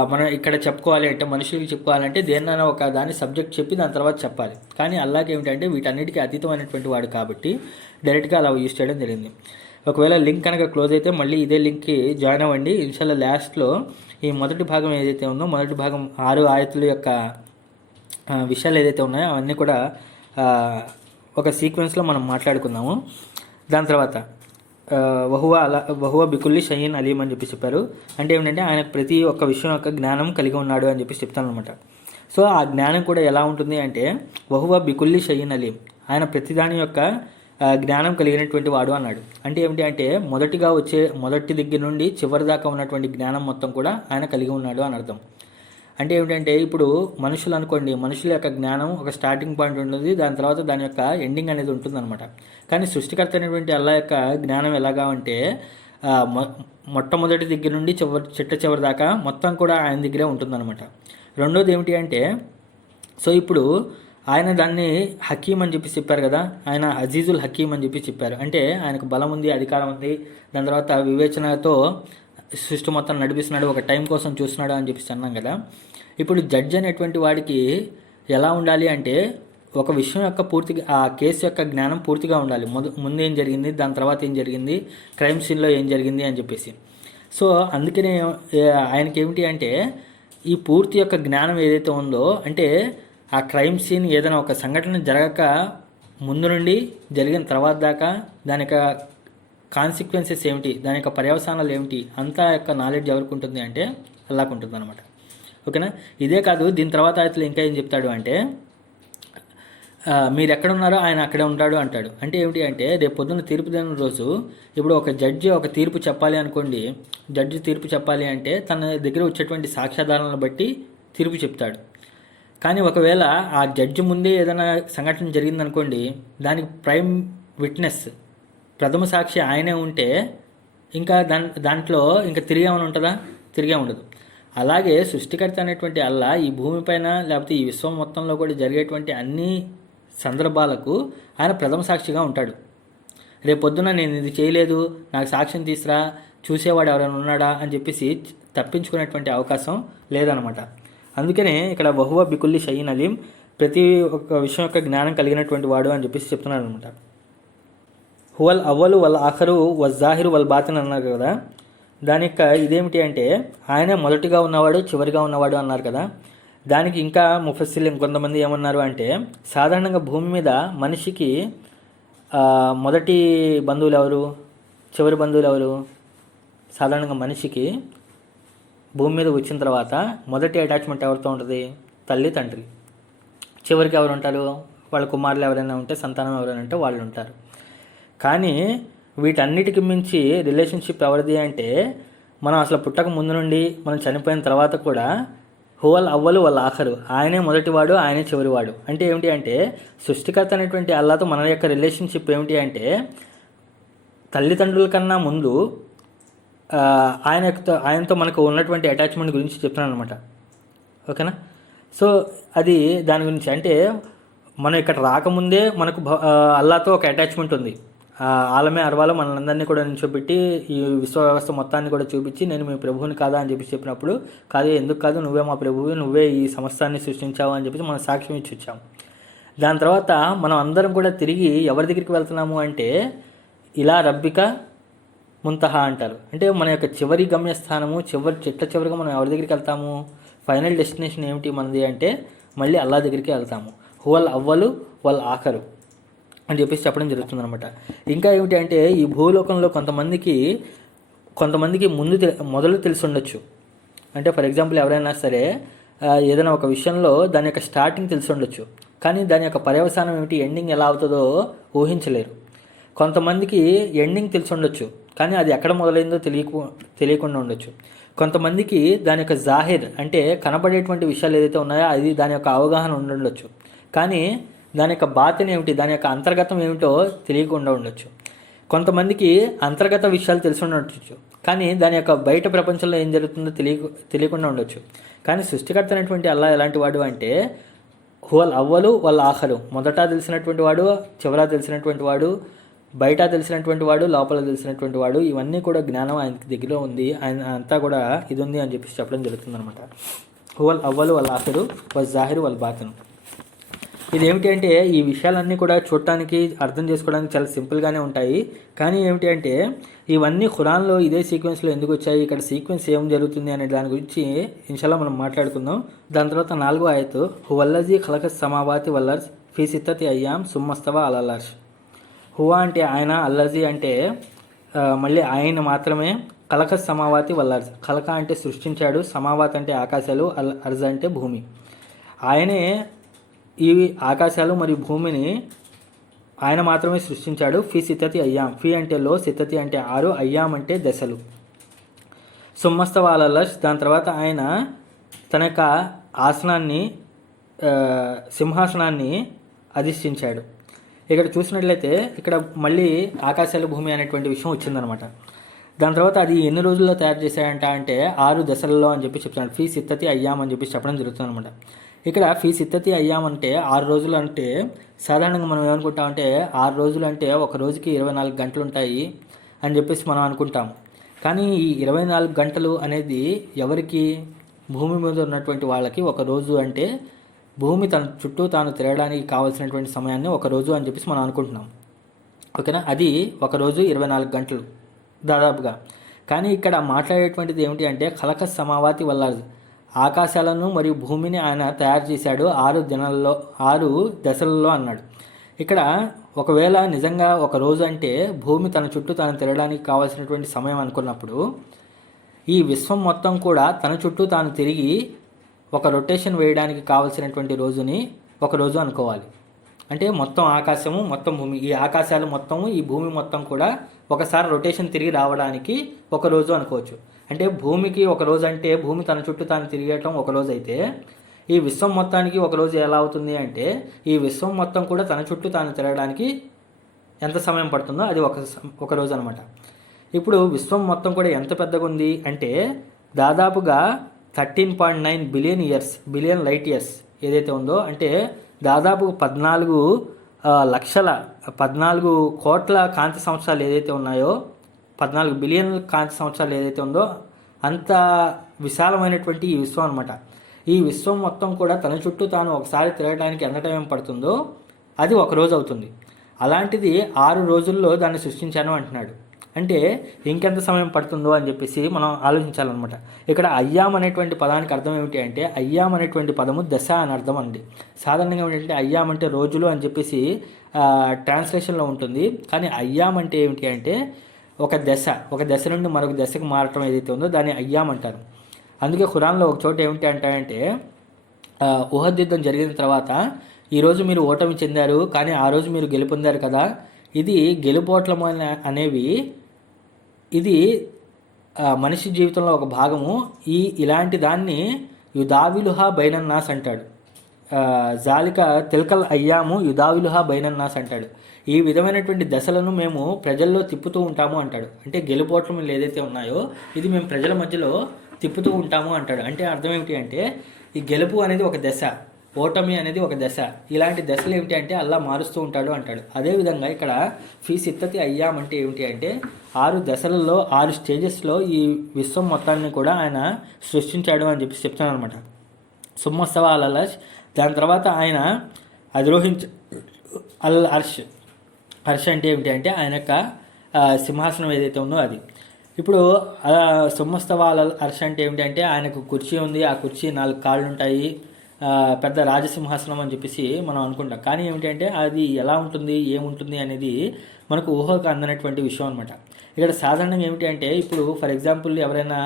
మనం ఇక్కడ చెప్పుకోవాలి అంటే మనుషులకి చెప్పుకోవాలంటే దేన్నైనా ఒక దాన్ని సబ్జెక్ట్ చెప్పి దాని తర్వాత చెప్పాలి. కానీ అల్లాకి ఏమిటంటే వీటన్నిటికీ అతీతమైనటువంటి వాడు కాబట్టి డైరెక్ట్గా అలా యూజ్ చేయడం జరిగింది. ఒకవేళ లింక్ కనుక క్లోజ్ అయితే మళ్ళీ ఇదే లింక్కి జాయిన్ అవ్వండి. ఇన్షాల్లా లాస్ట్లో ఈ మొదటి భాగం ఏదైతే ఉందో, మొదటి భాగం 6 ఆయతుల యొక్క విషయాలు ఏదైతే ఉన్నాయో అవన్నీ కూడా ఒక సీక్వెన్స్లో మనం మాట్లాడుకుందాము. దాని తర్వాత వహువ బికుల్లి షయీన్ అలీం అని చెప్పి చెప్పారు. అంటే ఏమిటంటే ఆయన ప్రతి ఒక్క విషయం యొక్క జ్ఞానం కలిగి ఉన్నాడు అని చెప్పి చెప్తాను అనమాట. సో ఆ జ్ఞానం కూడా ఎలా ఉంటుంది అంటే వహువ బికుల్లి షయీన్ అలీం, ఆయన ప్రతిదాని యొక్క జ్ఞానం కలిగినటువంటి వాడు అన్నాడు. అంటే ఏమిటి అంటే మొదటి దగ్గర నుండి చివరి దాకా ఉన్నటువంటి జ్ఞానం మొత్తం కూడా ఆయన కలిగి ఉన్నాడు అని అర్థం. అంటే ఏమిటంటే ఇప్పుడు మనుషులు అనుకోండి, మనుషుల యొక్క జ్ఞానం ఒక స్టార్టింగ్ పాయింట్ ఉంటుంది, దాని తర్వాత దాని యొక్క ఎండింగ్ అనేది ఉంటుందన్నమాట. కానీ సృష్టికర్త అనేటువంటి అల్లా యొక్క జ్ఞానం ఎలాగా అంటే మొట్టమొదటి దగ్గర నుండి చివరి దాకా మొత్తం కూడా ఆయన దగ్గరే ఉంటుందన్నమాట. రెండోది ఏమిటి అంటే సో ఇప్పుడు ఆయన దాన్ని హకీం అని చెప్పి చెప్పారు కదా, ఆయన అజీజుల్ హకీం అని చెప్పి చెప్పారు. అంటే ఆయనకు బలం ఉంది, అధికారం ఉంది, దాని తర్వాత వివేచనతో సృష్టి మొత్తం నడిపిస్తున్నాడు, ఒక టైం కోసం చూస్తున్నాడు అని చెప్పి అన్నాం కదా. ఇప్పుడు జడ్జ్ అనేటువంటి వాడికి ఎలా ఉండాలి అంటే ఒక విషయం యొక్క పూర్తిగా ఆ కేసు యొక్క జ్ఞానం పూర్తిగా ఉండాలి. ముందు ఏం జరిగింది, దాని తర్వాత ఏం జరిగింది, క్రైమ్ సీన్లో ఏం జరిగింది అని చెప్పేసి. సో అందుకనే ఆయనకి ఏమిటి అంటే ఈ పూర్తి యొక్క జ్ఞానం ఏదైతే ఉందో, అంటే ఆ క్రైమ్ సీన్ ఏదైనా ఒక సంఘటన జరగక ముందు నుండి జరిగిన తర్వాత దాకా దాని యొక్క కాన్సిక్వెన్సెస్ ఏమిటి, దాని యొక్క పర్యవసానాలు ఏమిటి, అంతా యొక్క నాలెడ్జ్ ఎవరికి ఉంటుంది అంటే అల్లాకు ఉంటుంది అనమాట. ఓకేనా. ఇదే కాదు, దీని తర్వాత ఆయనలో ఇంకా ఏం చెప్తాడు అంటే మీరు ఎక్కడున్నారో ఆయన అక్కడే ఉంటాడు అంటాడు. అంటే ఏమిటి అంటే రేపు పొద్దున్న తీర్పు దిన రోజు ఇప్పుడు ఒక జడ్జి ఒక తీర్పు చెప్పాలి అనుకోండి, జడ్జి తీర్పు చెప్పాలి అంటే తన దగ్గర వచ్చేటువంటి సాక్ష్యాధారాలను బట్టి తీర్పు చెప్తాడు. కానీ ఒకవేళ ఆ జడ్జి ముందే ఏదైనా సంఘటన జరిగిందనుకోండి, దానికి ప్రైమ్ విట్నెస్ ప్రథమ సాక్షి ఆయనే ఉంటే ఇంకా దాంట్లో ఇంకా తిరిగేమని ఉంటుందా, తిరిగే ఉండదు. అలాగే సృష్టికర్త అనేటువంటి అల్లా ఈ భూమిపైన లేకపోతే ఈ విశ్వం మొత్తంలో కూడా జరిగేటువంటి అన్ని సందర్భాలకు ఆయన ప్రథమ సాక్షిగా ఉంటాడు. రేపొద్దున నేను ఇది చేయలేదు, నాకు సాక్ష్యం తీసురా, చూసేవాడు ఎవరైనా ఉన్నాడా అని చెప్పేసి తప్పించుకునేటువంటి అవకాశం లేదనమాట. అందుకనే ఇక్కడ వహువ బికుల్లి షయీన్ అలీం, ప్రతి ఒక్క విషయం యొక్క జ్ఞానం కలిగినటువంటి వాడు అని చెప్పేసి చెప్తున్నాడు అనమాట. హువల్ అవ్వలు వల్ ఆఖరు వజ్జాహిరు వల్ బాతిన్ అన్నారు కదా, దాని యొక్క ఇదేమిటి అంటే ఆయనే మొదటిగా ఉన్నవాడు చివరిగా ఉన్నవాడు అన్నారు కదా. దానికి ఇంకా ముఫస్సిల్ ఇంకొంతమంది ఏమన్నారు అంటే సాధారణంగా భూమి మీద మనిషికి మొదటి బంధువులు ఎవరు, చివరి బంధువులు ఎవరు? సాధారణంగా మనిషికి భూమి మీద వచ్చిన తర్వాత మొదటి అటాచ్మెంట్ ఎవరితో ఉంటుంది? తల్లి తండ్రి. చివరికి ఎవరు ఉంటారు? వాళ్ళ కుమారులు ఎవరైనా ఉంటే, సంతానం ఎవరైనా ఉంటే వాళ్ళు ఉంటారు. కానీ వీటన్నిటికి మించి రిలేషన్షిప్ ఎవరిది అంటే మనం అసలు పుట్టక ముందు నుండి మనం చనిపోయిన తర్వాత కూడా హువల్ అవ్వలు వాళ్ళ ఆఖరు, ఆయనే మొదటివాడు, ఆయనే చివరివాడు. అంటే ఏమిటి అంటే సృష్టికర్త అనేటువంటి అల్లాతో మన యొక్క రిలేషన్షిప్ ఏమిటి అంటే తల్లిదండ్రుల కన్నా ముందు ఆయనతో మనకు ఉన్నటువంటి అటాచ్మెంట్ గురించి చెప్తున్నాను అనమాట. ఓకేనా. సో అది దాని గురించి అంటే మనం ఇక్కడ రాకముందే మనకు అల్లాతో ఒక అటాచ్మెంట్ ఉంది. ఆలమే అరవాలో మనందరినీ కూడా నిల్చోబెట్టి ఈ విశ్వ వ్యవస్థ మొత్తాన్ని కూడా చూపించి నేను మీ ప్రభువుని కాదా అని చెప్పి చెప్పినప్పుడు కాదు, ఎందుకు కాదు, నువ్వే మా ప్రభువు, నువ్వే ఈ సమస్తాన్ని సృష్టించావు అని చెప్పి మనం సాక్ష్యం ఇచ్చి వచ్చాము. దాని తర్వాత మనం అందరం కూడా తిరిగి ఎవరి దగ్గరికి వెళ్తున్నాము అంటే ఇలా రబ్బిక ముంతహా అంటారు. అంటే మన యొక్క చివరి గమ్యస్థానము, చివరిగా మనం ఎవరి దగ్గరికి వెళ్తాము? ఫైనల్ డెస్టినేషన్ ఏమిటి మనది అంటే మళ్ళీ అల్లా దగ్గరికి వెళ్తాము. హువల్ అవ్వలు వల్ ఆఖరు అని చెప్పేసి చెప్పడం జరుగుతుంది అనమాట. ఇంకా ఏమిటి అంటే ఈ భూలోకంలో కొంతమందికి మొదలు తెలిసి ఉండొచ్చు. అంటే ఫర్ ఎగ్జాంపుల్ ఎవరైనా సరే ఏదైనా ఒక విషయంలో దాని యొక్క స్టార్టింగ్ తెలిసి ఉండొచ్చు, కానీ దాని యొక్క పర్యవసానం ఏమిటి, ఎండింగ్ ఎలా అవుతుందో ఊహించలేరు. కొంతమందికి ఎండింగ్ తెలిసి ఉండొచ్చు, కానీ అది ఎక్కడ మొదలైందో తెలియకుండా ఉండొచ్చు. కొంతమందికి దాని యొక్క జాహిర్ అంటే కనబడేటువంటి విషయాలు ఏదైతే ఉన్నాయో అది దాని యొక్క అవగాహన ఉండొచ్చు, కానీ దాని యొక్క బాతిన్ ఏమిటి, దాని యొక్క అంతర్గతం ఏమిటో తెలియకుండా ఉండొచ్చు. కొంతమందికి అంతర్గత విషయాలు తెలిసి ఉండొచ్చు, కానీ దాని యొక్క బయట ప్రపంచంలో ఏం జరుగుతుందో తెలియకుండా ఉండొచ్చు. కానీ సృష్టికర్త అయినటువంటి అల్లా ఎలాంటి వాడు అంటే హువల్ అవ్వలు వాళ్ళ ఆఖరు, మొదట తెలిసినటువంటి వాడు, చివర తెలిసినటువంటి వాడు, బయట తెలిసినటువంటి వాడు, లోపల తెలిసినటువంటి వాడు, ఇవన్నీ కూడా జ్ఞానం ఆయనకి దగ్గర ఉంది, ఆయన అంతా కూడా ఇది ఉంది అని చెప్పేసి చెప్పడం జరుగుతుంది అనమాట. హువల్ అవ్వలు వాళ్ళ ఆఖరు వాళ్ళ జాహిరు వాళ్ళ బాతిను. ఇదేమిటి అంటే ఈ విషయాలన్నీ కూడా చూడటానికి అర్థం చేసుకోవడానికి చాలా సింపుల్గానే ఉంటాయి, కానీ ఏమిటి అంటే ఇవన్నీ ఖురాన్లో ఇదే సీక్వెన్స్లో ఎందుకు వచ్చాయి, ఇక్కడ సీక్వెన్స్ ఏం జరుగుతుంది అనే దాని గురించి ఇన్షాల్లా మనం మాట్లాడుకుందాం. దాని తర్వాత 4వ ఆయతు హువల్లజీ ఖలకస్ సమావాతి వల్లర్స్ ఫీ సిత్తతి అయ్యాం సుమ్మస్తవా అలల్ అర్ష్. హువా అంటే ఆయన, అల్లజీ అంటే మళ్ళీ ఆయన మాత్రమే, ఖలకస్ సమావాతి వల్లర్స్, ఖలక అంటే సృష్టించాడు, సమావాత్ అంటే ఆకాశాలు, అర్జ్ అంటే భూమి. ఆయనే ఈ ఆకాశాలు మరియు భూమిని ఆయన మాత్రమే సృష్టించాడు. ఫీ సిత్తతి అయ్యాం, ఫీ అంటే లో, సిత్తతి అంటే 6, అయ్యాం అంటే దశలు. సుమ్మస్తవాలలష్, దాని తర్వాత ఆయన తన యొక్క ఆసనాన్ని సింహాసనాన్ని అధిష్ఠించాడు. ఇక్కడ చూసినట్లయితే ఇక్కడ మళ్ళీ ఆకాశాలు భూమి అనేటువంటి విషయం వచ్చిందనమాట. దాని తర్వాత అది ఎన్ని రోజుల్లో తయారు చేశాడంట అంటే 6 దశలలో అని చెప్పి చెప్తున్నాడు. ఫీ సిత్తతి అయ్యాం అని చెప్పి చెప్పడం జరుగుతుంది అనమాట. ఇక్కడ ఫీ సిత్తతి అయ్యాం అంటే 6 రోజులు అంటే సాధారణంగా మనం ఏమనుకుంటామంటే 6 రోజులు అంటే ఒక రోజుకి 24 గంటలు ఉంటాయి అని చెప్పేసి మనం అనుకుంటాం. కానీ ఈ 24 గంటలు అనేది ఎవరికి, భూమి మీద ఉన్నటువంటి వాళ్ళకి ఒక రోజు అంటే భూమి తన చుట్టూ తాను తిరగడానికి కావాల్సినటువంటి సమయాన్ని ఒక రోజు అని చెప్పేసి మనం అనుకుంటున్నాం. ఓకేనా, అది ఒక రోజు 24 గంటలు దాదాపుగా. కానీ ఇక్కడ మాట్లాడేటువంటిది ఏమిటి అంటే ఖలక సమావాతి వల్ల ఆకాశాలను మరియు భూమిని ఆయన తయారు చేశాడు 6 దశలలో అన్నాడు. ఇక్కడ ఒకవేళ నిజంగా ఒక రోజు అంటే భూమి తన చుట్టూ తాను తిరగడానికి కావాల్సినటువంటి సమయం అనుకున్నప్పుడు ఈ విశ్వం మొత్తం కూడా తన చుట్టూ తాను తిరిగి ఒక రొటేషన్ వేయడానికి కావాల్సినటువంటి రోజుని ఒక రోజు అనుకోవాలి. అంటే మొత్తం ఆకాశము, మొత్తం భూమి, ఈ ఆకాశాలు మొత్తము, ఈ భూమి మొత్తం కూడా ఒకసారి రొటేషన్ తిరిగి రావడానికి ఒక రోజు అనుకోవచ్చు. అంటే భూమికి ఒక రోజు అంటే భూమి తన చుట్టూ తాను తిరిగేయటం ఒక రోజు అయితే, ఈ విశ్వం మొత్తానికి ఒక రోజు ఎలా అవుతుంది అంటే ఈ విశ్వం మొత్తం కూడా తన చుట్టూ తాను తిరగడానికి ఎంత సమయం పడుతుందో అది ఒక రోజు అనమాట. ఇప్పుడు విశ్వం మొత్తం కూడా ఎంత పెద్దగా ఉంది అంటే దాదాపుగా 13.9 billion years, billion light years ఏదైతే ఉందో, అంటే దాదాపు 14 కోట్ల కాంతి సంవత్సరాలు ఏదైతే ఉన్నాయో, 14 బిలియన్ కాంతి సంవత్సరాలు ఏదైతే ఉందో అంత విశాలమైనటువంటి ఈ విశ్వం అనమాట. ఈ విశ్వం మొత్తం కూడా తన చుట్టూ తాను ఒకసారి తిరగడానికి ఎంత టైం పడుతుందో అది ఒక రోజు అవుతుంది. అలాంటిది 6 రోజుల్లో దాన్ని సృష్టించాను అంటున్నాడు. అంటే ఇంకెంత సమయం పడుతుందో అని చెప్పేసి మనం ఆలోచించాలన్నమాట. ఇక్కడ అయ్యాం అనేటువంటి పదానికి అర్థం ఏమిటి అంటే అయ్యాం అనేటువంటి పదము దశ అని అర్థం అండి. సాధారణంగా ఏంటంటే అయ్యాం అంటే రోజులు అని చెప్పేసి ట్రాన్స్లేషన్లో ఉంటుంది, కానీ అయ్యాం అంటే ఏమిటి అంటే ఒక దశ నుండి మరొక దశకు మారటం ఏదైతే ఉందో దాన్ని అయ్యాం అంటారు. అందుకే ఖురాన్లో ఒక చోట ఏమిటి అంటే ఉహద్ యుద్ధం జరిగిన తర్వాత ఈరోజు మీరు ఓటమి చెందారు, కానీ ఆ రోజు మీరు గెలుపొందారు కదా, ఇది గెలుపోట్లము అనేవి ఇది మనిషి జీవితంలో ఒక భాగము. ఇలాంటి దాన్ని యుదావిలుహా బైనన్నాస్ అంటాడు. జాలిక తిల్కల్ అయ్యాము యుదావిలుహా బైనన్నాస్ అంటాడు. ఈ విధమైనటువంటి దశలను మేము ప్రజల్లో తిప్పుతూ ఉంటాము అంటాడు. అంటే గెలుపోట్లములు ఏదైతే ఉన్నాయో ఇది మేము ప్రజల మధ్యలో తిప్పుతూ ఉంటాము అంటాడు. అంటే అర్థం ఏమిటి అంటే ఈ గెలుపు అనేది ఒక దశ, ఓటమి అనేది ఒక దశ. ఇలాంటి దశలు ఏమిటి అంటే అల్లా మారుస్తూ ఉంటాడు అంటాడు. అదేవిధంగా ఇక్కడ ఫీ సిత్తతి అయ్యాం అంటే ఏమిటి అంటే 6 దశలలో 6 స్టేజెస్లో ఈ విశ్వం మొత్తాన్ని కూడా ఆయన సృష్టించాడు అని చెప్పి చెప్తున్నాను అనమాట. సుమ్మస్తవ అల్ అర్ష్, దాని తర్వాత ఆయన అల్ అర్ష్ అంటే ఏమిటి అంటే ఆయన యొక్క సింహాసనం ఏదైతే ఉందో అది. ఇప్పుడు సింహస్తవాల అర్ష అంటే ఏమిటంటే ఆయనకు కుర్చీ ఉంది, ఆ కుర్చీ 4 కాళ్ళు ఉంటాయి, పెద్ద రాజసింహాసనం అని చెప్పేసి మనం అనుకుంటాం. కానీ ఏమిటంటే అది ఎలా ఉంటుంది, ఏముంటుంది అనేది మనకు ఊహకు అందనటువంటి విషయం అనమాట. ఇక్కడ సాధారణంగా ఏమిటి అంటే ఇప్పుడు ఫర్ ఎగ్జాంపుల్ ఎవరైనా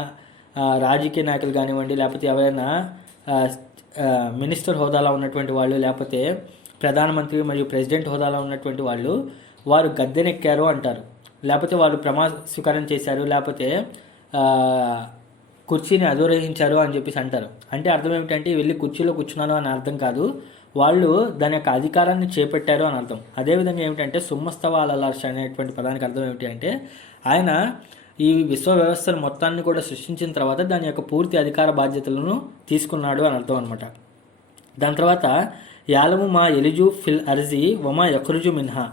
రాజకీయ నాయకులు కానివ్వండి, లేకపోతే ఎవరైనా మినిస్టర్ హోదాలో ఉన్నటువంటి వాళ్ళు, లేకపోతే ప్రధానమంత్రి మరియు ప్రెసిడెంట్ హోదాలో ఉన్నటువంటి వాళ్ళు వారు గద్దెనెక్కారు అంటారు, లేకపోతే వాళ్ళు ప్రమాణ స్వీకారం చేశారు, లేకపోతే కుర్చీని అధిరోహించారు అని చెప్పేసి అంటారు. అంటే అర్థం ఏమిటంటే వెళ్ళి కుర్చీలో కూర్చున్నాను అని అర్థం కాదు, వాళ్ళు దాని యొక్క అధికారాన్ని చేపట్టారు అని అర్థం. అదేవిధంగా ఏమిటంటే సుమ్మస్తవాలర్ష అనేటువంటి పదానికి అర్థం ఏమిటి అంటే ఆయన ఈ విశ్వ వ్యవస్థను మొత్తాన్ని కూడా సృష్టించిన తర్వాత దాని యొక్క పూర్తి అధికార బాధ్యతలను తీసుకున్నాడు అని అర్థం అనమాట. దాని తర్వాత యాలము మా ఎలిజు ఫిల్ అర్జీ వమా యఖ్రుజు మిన్హా.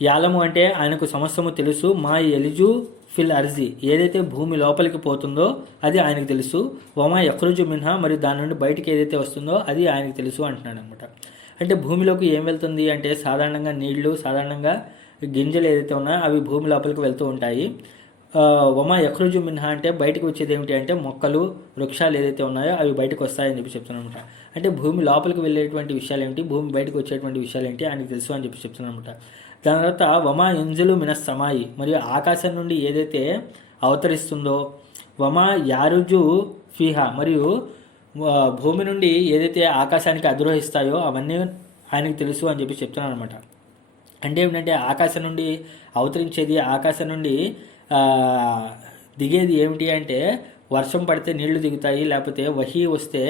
యాలము అంటే ఆయనకు సమస్తము తెలుసు, మా ఎలిజు ఫిల్ అర్జీ ఏదైతే భూమి లోపలికి పోతుందో అది ఆయనకు తెలుసు, వమా యఖ్రుజు మిన్హా మరియు దాని నుండి బయటికి ఏదైతే వస్తుందో అది ఆయనకు తెలుసు అంటున్నాడు అనమాట. అంటే భూమిలోకి ఏం వెళ్తుంది అంటే సాధారణంగా నీళ్లు, సాధారణంగా గింజలు ఏదైతే ఉన్నాయో అవి భూమి లోపలికి వెళ్తూ ఉంటాయి. వమా యఖ్రుజు మిన్హా అంటే బయటకు వచ్చేది ఏమిటి అంటే మొక్కలు, వృక్షాలు ఏదైతే ఉన్నాయో అవి బయటకు వస్తాయని చెప్పి చెప్తున్నాను అనమాట. అంటే భూమి లోపలికి వెళ్ళేటువంటి విషయాలు ఏంటి, భూమి బయటకు వచ్చేటువంటి విషయాలు ఏంటి ఆయనకు తెలుసు అని చెప్పి చెప్తున్నాను అనమాట. దాని తర్వాత వమా యుంజులు మినస్ సమాయి మరియు ఆకాశం నుండి ఏదైతే అవతరిస్తుందో, వమా యారుజు ఫీహా మరియు భూమి నుండి ఏదైతే ఆకాశానికి అధిరోహిస్తాయో అవన్నీ ఆయనకు తెలుసు అని చెప్పి చెప్తున్నాను అనమాట. అంటే ఏమిటంటే ఆకాశం నుండి అవతరించేది, ఆకాశం నుండి దిగేది ఏమిటి అంటే వర్షం పడితే నీళ్లు దిగుతాయి, లేకపోతే వహీ వస్తే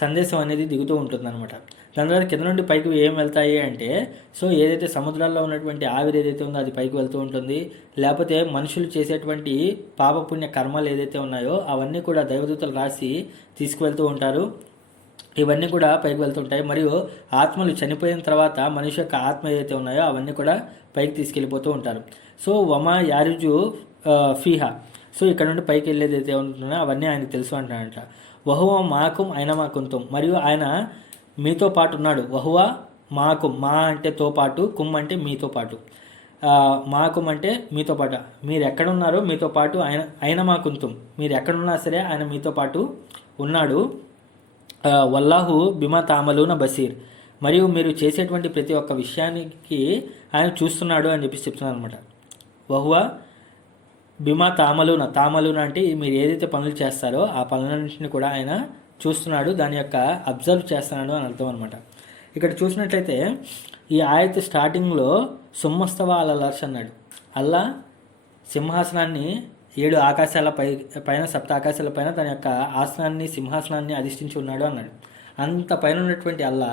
సందేశం అనేది దిగుతూ ఉంటుంది అనమాట. దాని తర్వాత కింద నుండి పైకి ఏం వెళ్తాయి అంటే ఏదైతే సముద్రాల్లో ఉన్నటువంటి ఆవిరి ఏదైతే ఉందో అది పైకి వెళ్తూ ఉంటుంది, లేకపోతే మనుషులు చేసేటువంటి పాపపుణ్య కర్మలు ఏదైతే ఉన్నాయో అవన్నీ కూడా దైవదూతలు రాసి తీసుకువెళ్తూ ఉంటారు, ఇవన్నీ కూడా పైకి వెళ్తుంటాయి. మరియు ఆత్మలు చనిపోయిన తర్వాత మనిషి యొక్క ఆత్మ ఏదైతే ఉన్నాయో అవన్నీ కూడా పైకి తీసుకెళ్ళిపోతూ ఉంటారు. వమా యారుజు ఫీహా ఇక్కడ నుండి పైకి వెళ్ళేది అయితే ఉంటుందో అవన్నీ ఆయనకు తెలుసు అంటాడంట. వహువ మాకుం అయిన మాకుంతం మరియు ఆయన మీతో పాటు ఉన్నాడు. వహువ మాకుం, మా అంటే తో పాటు, కుమ్ అంటే మీతో పాటు, మాకుం అంటే మీతో పాటు, మీరు ఎక్కడున్నారో మీతో పాటు ఆయన అయిన మాకుంతం, మీరు ఎక్కడున్నా సరే ఆయన మీతో పాటు ఉన్నాడు. వల్లాహు బిమా తామలూన బసీర్ మరియు మీరు చేసేటువంటి ప్రతి ఒక్క విషయానికి ఆయన చూస్తున్నాడు అని చెప్పి చెప్తున్నాను అనమాట. వహువ బిమా తామలూన అంటే మీరు ఏదైతే పనులు చేస్తారో ఆ పనులన్నింటినీ కూడా ఆయన చూస్తున్నాడు, దాని యొక్క అబ్జర్వ్ చేస్తున్నాడు అని అర్థం అనమాట. ఇక్కడ చూసినట్లయితే ఈ ఆయత స్టార్టింగ్లో సుమ్మస్తవ అలర్ష్ అన్నాడు. అల్లా సింహాసనాన్ని 7 ఆకాశాల పైన 7 ఆకాశాల పైన తన యొక్క ఆసనాన్ని, సింహాసనాన్ని అధిష్ఠించి ఉన్నాడు అన్నాడు. అంత పైన ఉన్నటువంటి అల్లా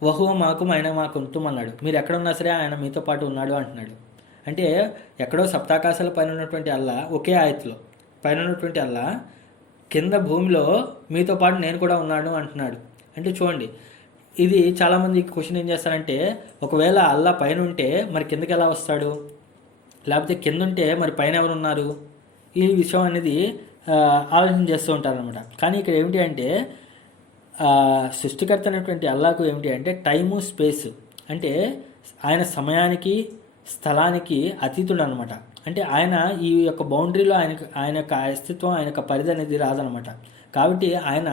వహువ మాకు ఆయన మాకుంతుం అన్నాడు. మీరు ఎక్కడున్నా సరే ఆయన మీతో పాటు ఉన్నాడు అంటున్నాడు. అంటే ఎక్కడో 7 ఆకాశాల పైన ఉన్నటువంటి అల్లా ఒకే ఆయతలో పైన ఉన్నటువంటి అల్లా కింద భూమిలో మీతో పాటు నేను కూడా ఉన్నాను అంటున్నాడు. అంటే చూడండి, ఇది చాలామంది క్వశ్చన్ ఏం చేస్తారంటే ఒకవేళ అల్లా పైన ఉంటే మరి కిందకి ఎలా వస్తాడు, లేకపోతే కింద ఉంటే మరి పైన ఎవరు ఉన్నారు, ఈ విషయం అనేది ఆలోచన చేస్తూ ఉంటారనమాట. కానీ ఇక్కడ ఏమిటి అంటే సృష్టికర్త అయినటువంటి అల్లాకు ఏమిటి అంటే టైము, స్పేస్ అంటే ఆయన సమయానికి, స్థలానికి అతీతుడు అనమాట. అంటే ఆయన ఈ యొక్క బౌండరీలో ఆయన యొక్క అస్తిత్వం, ఆయన యొక్క పరిధి అనేది రాదనమాట. కాబట్టి ఆయన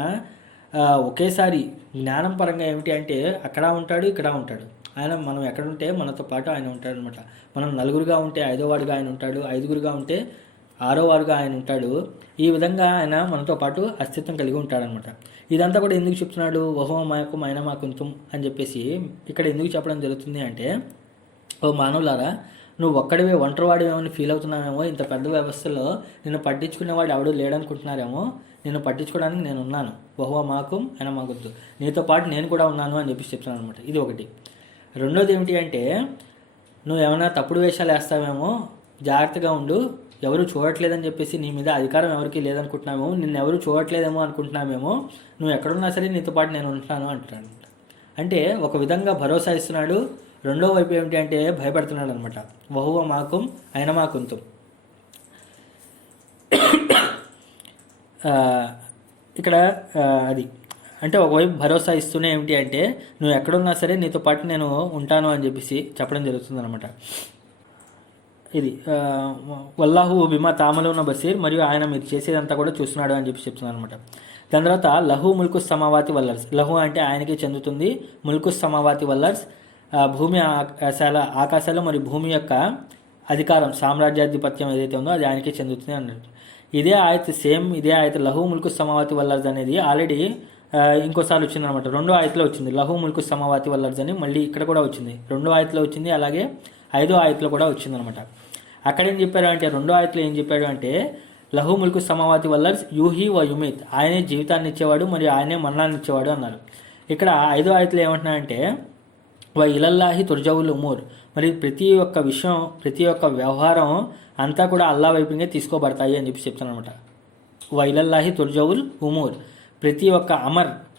ఒకేసారి జ్ఞానం పరంగా ఏమిటి అంటే అక్కడ ఉంటాడు, ఇక్కడ ఉంటాడు. ఆయన మనం ఎక్కడుంటే మనతో పాటు ఆయన ఉంటాడు అనమాట. మనం 4గురుగా ఉంటే 5వవాడుగా ఆయన ఉంటాడు, 5గురుగా ఉంటే 6వవాడుగా ఆయన ఉంటాడు. ఈ విధంగా ఆయన మనతో పాటు అస్తిత్వం కలిగి ఉంటాడనమాట. ఇదంతా కూడా ఎందుకు చెప్తున్నాడు, వహువ మాకు ఆయన మాకుంతుం అని చెప్పేసి ఇక్కడ ఎందుకు చెప్పడం జరుగుతుంది అంటే, ఓ మానవులారా, నువ్వు ఒక్కడివే ఒంటరివాడివేమని ఫీల్ అవుతున్నావేమో, ఇంత పెద్ద వ్యవస్థలో నిన్ను పట్టించుకునేవాడు ఎవడూ లేడనుకుంటున్నారేమో, నిన్ను పట్టించుకోవడానికి నేను ఉన్నాను. వహువ మాకుం ఆయన మాకొద్దు, నీతో పాటు నేను కూడా ఉన్నాను అని చెప్పి చెప్తున్నాను అనమాట. ఇది ఒకటి. రెండోది ఏమిటి అంటే నువ్వు ఏమైనా తప్పుడు వేషాలు వేస్తావేమో, జాగ్రత్తగా ఉండు, ఎవరు చూడట్లేదని చెప్పేసి నీ మీద అధికారం ఎవరికి లేదనుకుంటున్నామేమో, నిన్ను ఎవరు చూడట్లేదేమో అనుకుంటున్నామేమో, నువ్వు ఎక్కడున్నా సరే నీతో పాటు నేను ఉంటున్నాను అంటున్నాడు. అంటే ఒక విధంగా భరోసా ఇస్తున్నాడు, రెండో వైపు ఏమిటి అంటే భయపడుతున్నాడు అనమాట. వహువ మాకుం ఆయన మాకుంతుం. ఇక్కడ అది అంటే ఒకవైపు భరోసా ఇస్తూనే ఏమిటి అంటే నువ్వు ఎక్కడున్నా సరే నీతో పాటు నేను ఉంటాను అని చెప్పేసి చెప్పడం జరుగుతుంది అనమాట. ఇది వల్లాహు బిమా తామలూన బసీర్, మరియు ఆయన మీరు చేసేదంతా కూడా చూస్తున్నాడు అని చెప్పి చెప్తున్నాను అనమాట. దాని తర్వాత లహు ముల్కు సమావాతి వల్లర్స్. లహు అంటే ఆయనకే చెందుతుంది, ముల్కు సమావాతి వల్లర్స్ భూమి ఆకాశాలు మరియు భూమి యొక్క అధికారం, సామ్రాజ్యాధిపత్యం ఏదైతే ఉందో అది ఆయనకే చెందుతుంది అన్నట్టు. ఇదే ఆయత సేమ్ ఇదే ఆయత లహు ముల్కు సమావాతి వల్లర్స్ అనేది ఆల్రెడీ ఇంకోసారి వచ్చింది అనమాట. 2వ ఆయతలో వచ్చింది లహు ముల్కు సమావాతి వల్లర్స్ అని, మళ్ళీ ఇక్కడ కూడా వచ్చింది 2వ ఆయతలో వచ్చింది, అలాగే 5వ ఆయతలో కూడా వచ్చింది అనమాట. అక్కడ ఏం చెప్పారు అంటే 2వ ఆయతలో ఏం చెప్పాడు అంటే లహు ముల్కు సమావాతి వల్లర్స్ యూహి వ యుమిత్, ఆయనే జీవితాన్ని ఇచ్చేవాడు మరియు ఆయనే మరణాన్ని ఇచ్చేవాడు అన్నారు. ఇక్కడ 5వ ఆయతలో ఏమంటున్నారంటే వ ఇలల్లాహి తుర్జవుల్ ఉమూర్, మరి ప్రతి ఒక్క విషయం ప్రతి ఒక్క వ్యవహారం అంతా కూడా అల్లా వైపునే తీసుకోబడతాయి అని చెప్పి చెప్తాను అనమాట. వ ఇలల్లాహి తుర్జవుల్ ఉమూర్, ప్రతి ఒక్క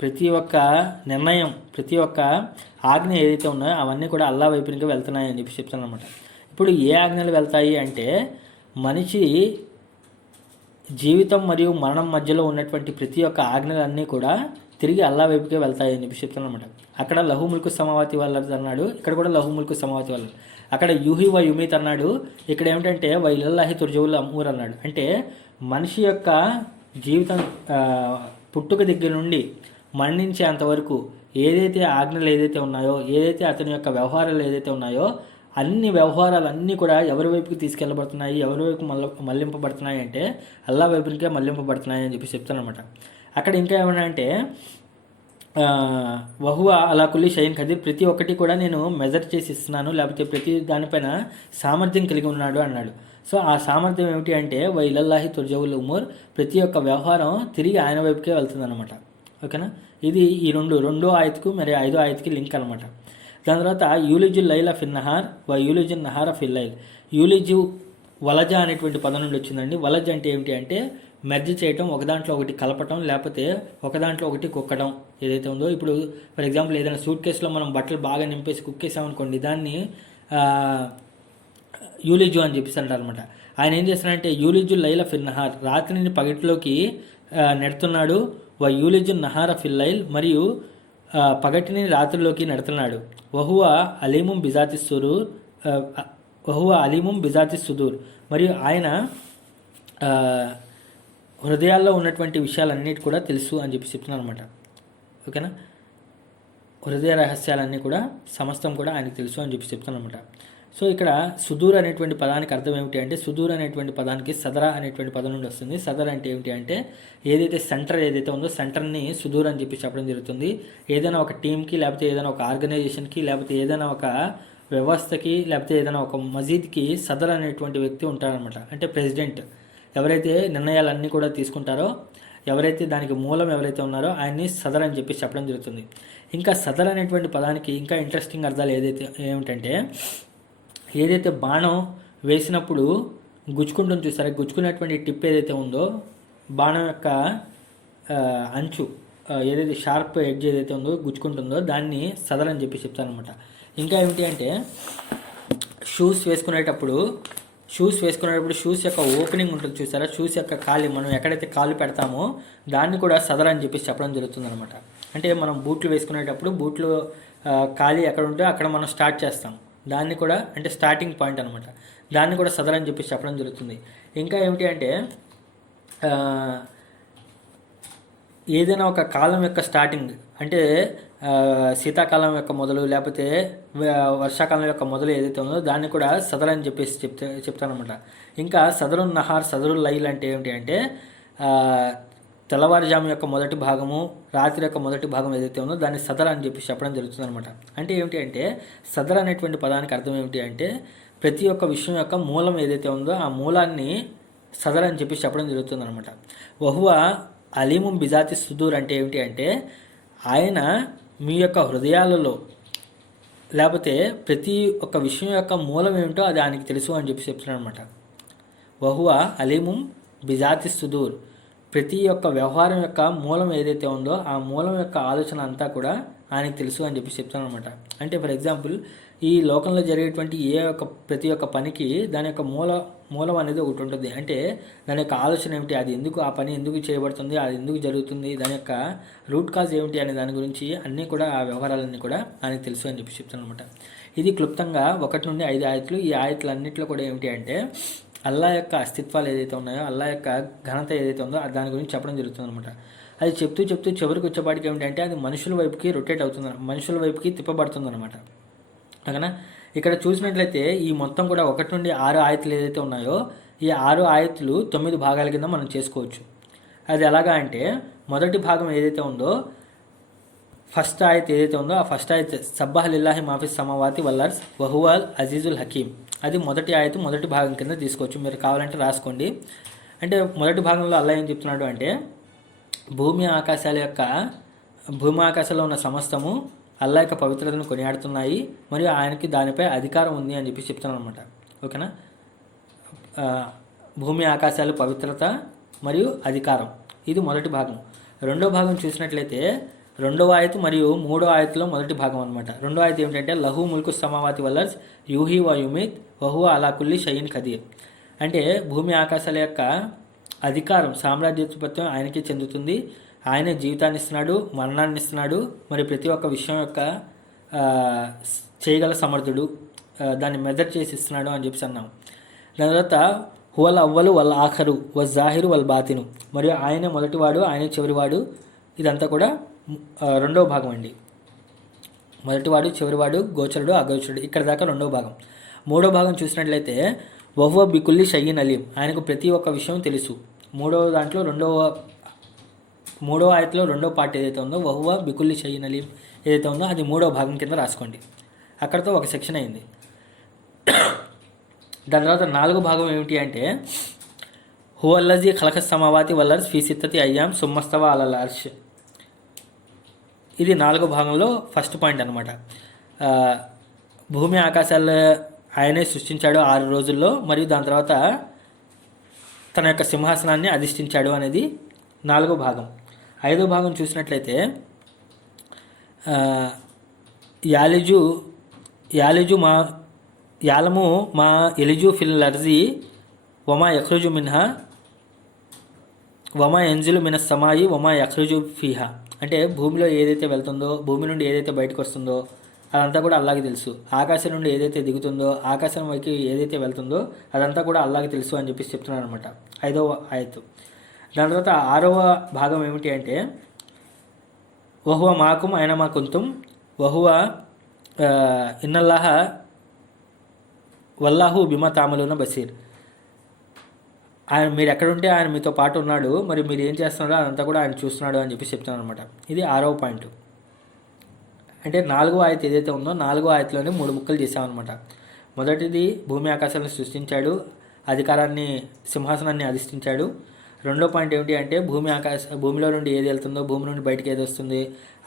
ప్రతి ఒక్క నిర్ణయం, ప్రతి ఒక్క ఆజ్ఞ ఏదైతే ఉన్నాయో అవన్నీ కూడా అల్లా వైపునికి వెళ్తున్నాయి అని చెప్పి చెప్తాను అనమాట. ఇప్పుడు ఏ ఆజ్ఞలు వెళ్తాయి అంటే మనిషి జీవితం మరియు మరణం మధ్యలో ఉన్నటువంటి ప్రతి ఒక్క ఆజ్ఞలన్నీ కూడా తిరిగి అల్లా వైపుకే వెళ్తాయి అని చెప్పి చెప్తాను అనమాట. అక్కడ లహు ముల్కు సమావాతి వల్లర్స్ అన్నాడు, ఇక్కడ కూడా లహు ముల్కు సమావాతి వల్లర్. అక్కడ యూహి వ యుమీత్ అన్నాడు, ఇక్కడ ఏమిటంటే వ ఇలల్లాహి తుర్జవుల్ అమూర్ అన్నాడు. అంటే మనిషి యొక్క జీవితం పుట్టుక దగ్గర నుండి మరణించేంతవరకు ఏదైతే ఆజ్ఞలు ఏదైతే ఉన్నాయో, ఏదైతే అతని యొక్క వ్యవహారాలు ఏదైతే ఉన్నాయో అన్ని వ్యవహారాలన్నీ కూడా ఎవరి వైపుకి తీసుకెళ్ళబడుతున్నాయి, ఎవరి వైపు మళ్లింపబడుతున్నాయి అంటే అల్లా వైపుకే మళ్లింపబడుతున్నాయి అని చెప్పి చెప్తాను అనమాట. అక్కడ ఇంకా ఏమన్నా అంటే వహువ అలా కుల్లి షైన్ ఖదీర్, ప్రతి ఒక్కటి కూడా నేను మెజర్ చేసి ఇస్తున్నాను, లేకపోతే ప్రతి దానిపైన సామర్థ్యం కలిగి ఉన్నాడు అన్నాడు. సో ఆ సామర్థ్యం ఏమిటి అంటే వ ఇలల్లాహి తుర్జవుల్ ఉమూర్, ప్రతి ఒక్క వ్యవహారం తిరిగి ఆయన వైపుకే వెళ్తుంది అనమాట. ఓకేనా, ఇది ఈ 2వ ఆయతకు మరి 5వ ఆయతకి లింక్ అనమాట. దాని తర్వాత యూలిజుల్ లైల ఫిన్ నహార్ వ యూలిజుల్ నహార ఫిల్ లైల్. యూలిజు వలజ అనేటువంటి పదం నుండి వచ్చిందండి. వలజ అంటే ఏమిటి అంటే మెర్జ్ చేయటం, ఒక దాంట్లో ఒకటి కలపటం, లేకపోతే ఒక దాంట్లో ఒకటి కుక్కడం ఏదైతే ఉందో. ఇప్పుడు ఫర్ ఎగ్జాంపుల్ ఏదైనా సూట్ కేసులో మనం బట్టలు బాగా నింపేసి కుక్కేసామనుకోండి, దాన్ని యూలిజు అని చెప్పేసి అంటారు అనమాట. ఆయన ఏం చేస్తున్నారంటే యూలిజు లైల ఫిల్ నహార్, రాత్రిని పగటిలోకి నెడుతున్నాడు. వ యూలిజు నహార ఫిల్ లైల్, మరియు పగటిని రాత్రిలోకి నెడుతున్నాడు. వహువ అలీముం బిజాతి సుదూర్, వహువ అలీముం బిజాతి సుదూర్, మరియు ఆయన హృదయాల్లో ఉన్నటువంటి విషయాలన్నిటి కూడా తెలుసు అని చెప్పి చెప్తున్నాను అనమాట. ఓకేనా, హృదయ రహస్యాలన్నీ కూడా సమస్తం కూడా ఆయనకు తెలుసు అని చెప్పి చెప్తున్నాను అనమాట. సో ఇక్కడ సుదూర్ అనేటువంటి పదానికి అర్థం ఏమిటి అంటే సుదూర్ అనేటువంటి పదానికి సదరా అనేటువంటి పదం నుండి వస్తుంది. సదర్ అంటే ఏమిటి అంటే ఏదైతే సెంటర్ ఏదైతే ఉందో సెంటర్ని సుదూర్ అని చెప్పి చెప్పడం జరుగుతుంది. ఏదైనా ఒక టీంకి, లేకపోతే ఏదైనా ఒక ఆర్గనైజేషన్కి, లేకపోతే ఏదైనా ఒక వ్యవస్థకి, లేకపోతే ఏదైనా ఒక మసీద్కి సదర్ అనేటువంటి వ్యక్తి ఉంటారనమాట. అంటే ప్రెసిడెంట్, ఎవరైతే నిర్ణయాలన్నీ కూడా తీసుకుంటారో, ఎవరైతే దానికి మూలం ఎవరైతే ఉన్నారో ఆయన్ని సదర్ అని చెప్పి చెప్పడం జరుగుతుంది. ఇంకా సదర్ అనేటువంటి పదానికి ఇంకా ఇంట్రెస్టింగ్ అర్థాలు ఏమిటంటే ఏదైతే బాణం వేసినప్పుడు గుచ్చుకుంటుంది చూసారా, గుచ్చుకునేటువంటి టిప్ ఏదైతే ఉందో, బాణం యొక్క అంచు ఏదైతే షార్ప్ ఎడ్జ్ ఏదైతే ఉందో గుచ్చుకుంటుందో దాన్ని సదర్ అని చెప్పి చెప్తారనమాట. ఇంకా ఏమిటి అంటే షూస్ వేసుకునేటప్పుడు షూస్ యొక్క ఓపెనింగ్ ఉంటుంది చూసారా, షూస్ యొక్క కాలి మనం ఎక్కడైతే కాలు పెడతామో దాన్ని కూడా సదర్ అని చెప్పేసి చెప్పడం జరుగుతుంది అనమాట. అంటే మనం బూట్లు వేసుకునేటప్పుడు బూట్లు కాలి ఎక్కడ ఉంటే అక్కడ మనం స్టార్ట్ చేస్తాం, దాన్ని కూడా అంటే స్టార్టింగ్ పాయింట్ అనమాట, దాన్ని కూడా సదర్ అని చెప్పేసి చెప్పడం జరుగుతుంది. ఇంకా ఏమిటి అంటే ఏదైనా ఒక కాలం యొక్క స్టార్టింగ్ అంటే శీతాకాలం యొక్క మొదలు, లేకపోతే వర్షాకాలం యొక్క మొదలు ఏదైతే ఉందో దాన్ని కూడా సదర్ అని చెప్పేసి చెప్తానమాట. ఇంకా సదరున్ నహార్ సదరుల్ లైల్ అంటే ఏమిటి అంటే తెల్లవారుజాము యొక్క మొదటి భాగము, రాత్రి యొక్క మొదటి భాగం ఏదైతే ఉందో దాన్ని సదర్ అని చెప్పి చెప్పడం జరుగుతుంది అనమాట. అంటే ఏమిటి అంటే సదర్ అనేటువంటి పదానికి అర్థం ఏమిటి అంటే ప్రతి ఒక్క విషయం యొక్క మూలం ఏదైతే ఉందో ఆ మూలాన్ని సదర్ అని చెప్పి చెప్పడం జరుగుతుంది అనమాట. వహువ అలీముం బిజాతి సుదూర్ అంటే ఏమిటి అంటే ఆయన మీ యొక్క హృదయాలలో, లేకపోతే ప్రతి ఒక్క విషయం యొక్క మూలం ఏమిటో అది ఆయనకి తెలుసు అని చెప్పి చెప్తున్నాడు అనమాట. వహువ అలీముం బిజాతి సుదూర్, ప్రతి ఒక్క వ్యవహారం యొక్క మూలం ఏదైతే ఉందో ఆ మూలం యొక్క ఆలోచన అంతా కూడా ఆయనకు తెలుసు అని చెప్పి చెప్తాను అనమాట. అంటే ఫర్ ఎగ్జాంపుల్ ఈ లోకంలో జరిగేటువంటి ప్రతి ఒక్క పనికి దాని యొక్క మూలం అనేది ఒకటి ఉంటుంది. అంటే దాని యొక్క ఆలోచన ఏమిటి, అది ఎందుకు ఆ పని ఎందుకు చేయబడుతుంది, అది ఎందుకు జరుగుతుంది, దాని యొక్క రూట్ కాజ్ ఏమిటి అనే దాని గురించి అన్నీ కూడా ఆ వ్యవహారాలన్నీ కూడా ఆయనకు తెలుసు అని చెప్పి చెప్తాను అనమాట. ఇది క్లుప్తంగా 1 నుండి 5 ఆయతులు. ఈ ఆయతులన్నింటిలో కూడా ఏమిటి అంటే అల్లా యొక్క అస్తిత్వాలు ఏదైతే ఉన్నాయో, అల్లా యొక్క ఘనత ఏదైతే ఉందో దాని గురించి చెప్పడం జరుగుతుంది అనమాట. అది చెప్తూ చివరికి వచ్చేపాటికి ఏమిటంటే అది మనుషుల వైపుకి రొటేట్ అవుతుంది, మనుషుల వైపుకి తిప్పబడుతుంది అనమాట. ఓకేనా. ఇక్కడ చూసినట్లయితే ఈ మొత్తం కూడా 1 నుండి 6 ఆయతులు ఏదైతే ఉన్నాయో ఈ 6 ఆయతులు 9 భాగాల కింద మనం చేసుకోవచ్చు. అది ఎలాగా అంటే మొదటి భాగం ఏదైతే ఉందో ఫస్ట్ ఆయత్ ఏదైతే ఉందో ఆ ఫస్ట్ ఆయత్ సబ్బహ లిల్లాహి మాఫిస్ సమావాతి వల్లర్స్ వహువల్ అజీజుల్ హకీమ్, అది మొదటి ఆయత్ మొదటి భాగం కింద తీసుకోవచ్చు. మీరు కావాలంటే రాసుకోండి. అంటే మొదటి భాగంలో అల్లా ఏం చెప్తున్నాడు అంటే భూమి ఆకాశాల్లో ఉన్న సమస్తము అల్లా యొక్క పవిత్రతను కొనియాడుతున్నాయి మరియు ఆయనకి దానిపై అధికారం ఉంది అని చెప్పి చెప్తున్నాను అనమాట. ఓకేనా. భూమి ఆకాశాలు పవిత్రత మరియు అధికారం, ఇది మొదటి భాగం. రెండో భాగం చూసినట్లయితే రెండవ ఆయత్ మరియు మూడో ఆయత్లో మొదటి భాగం అనమాట. రెండో ఆయత్ ఏమిటంటే లహు ముల్కు సమావాతి వల్లర్స్ యూహి వ యుమిత్ వహువ అలా కుల్లి షయీన్ ఖదీర్, అంటే భూమి ఆకాశాల యొక్క అధికారం సామ్రాజ్యత్వం ఆయనకి చెందుతుంది. ఆయనే జీవితాన్ని ఇస్తున్నాడు, మరణాన్ని ఇస్తున్నాడు, మరి ప్రతి ఒక్క విషయం యొక్క చేయగల సమర్థుడు, దాన్ని మెజర్ చేసి ఇస్తున్నాడు అని చెప్పి అన్నాం. దాని తర్వాత హువల్ అవ్వలు వల్ ఆఖరు వ జాహిరు వల్ బాతిను, మరియు ఆయనే మొదటివాడు ఆయనే చివరివాడు, ఇదంతా కూడా రెండవ భాగం అండి. మొదటివాడు చివరివాడు గోచరుడు అగోచరుడు, ఇక్కడ దాకా రెండవ భాగం. మూడో భాగం చూసినట్లయితే వహువ బికుల్లి షయీన్ అలీం, ఆయనకు ప్రతి ఒక్క విషయం తెలుసు. మూడో ఆయతలో రెండో పార్ట్ ఏదైతే ఉందో వహువ బికుల్లి షయీన్ అలీం ఏదైతే ఉందో అది మూడో భాగం కింద రాసుకోండి. అక్కడతో ఒక సెక్షన్ అయింది. దాని తర్వాత నాలుగో భాగం ఏమిటి అంటే హువల్లజీ ఖలఖస్ సమావాతి వల్లర్స్ ఫీ సిత్తతి అయ్యాం సుమ్మస్తవ అలల్ అర్ష్, ఇది నాలుగో భాగంలో ఫస్ట్ పాయింట్ అనమాట. భూమి ఆకాశాలు ఆయనే సృష్టించాడు 6 రోజుల్లో, మరియు దాని తర్వాత తన యొక్క సింహాసనాన్ని అధిష్ఠించాడు అనేది నాలుగో భాగం. ఐదో భాగం చూసినట్లయితే యాలము మా ఎలిజు ఫిల్ లర్జీ వమా యఖ్రుజు మిన్హా వమా ఎంజిలు మిన సమాయి వమా యఖ్రుజు ఫీహా, అంటే భూమిలో ఏదైతే వెళ్తుందో, భూమి నుండి ఏదైతే బయటకు వస్తుందో అదంతా కూడా అల్లాకి తెలుసు. ఆకాశం నుండి ఏదైతే దిగుతుందో, ఆకాశం వైపు ఏదైతే వెళ్తుందో అదంతా కూడా అల్లాకి తెలుసు అని చెప్పేసి చెప్తున్నాను అనమాట. 5వ ఆయతు. దాని తర్వాత 6వ భాగం ఏమిటి అంటే వహువ మాకుం ఆయన మా కుంతుం వహువ ఇన్నల్లాహ వల్లాహు బిమా తామలున బసీర్, ఆయన మీరు ఎక్కడుంటే ఆయన మీతో పాటు ఉన్నాడు, మరి మీరు ఏం చేస్తున్నారో అదంతా కూడా ఆయన చూస్తున్నాడు అని చెప్పి చెప్తున్నాను అనమాట. ఇది 6వ పాయింట్. అంటే 4వ ఆయత్ ఏదైతే ఉందో 4వ ఆయత్లోనే 3 ముక్కలు చేసామన్నమాట. మొదటిది భూమి ఆకాశాలను సృష్టించాడు, అధికారాన్ని సింహాసనాన్ని అధిష్ఠించాడు. రెండో పాయింట్ ఏమిటి అంటే భూమిలో నుండి ఏది వెళ్తుందో, భూమి నుండి బయటకు ఏది వస్తుంది,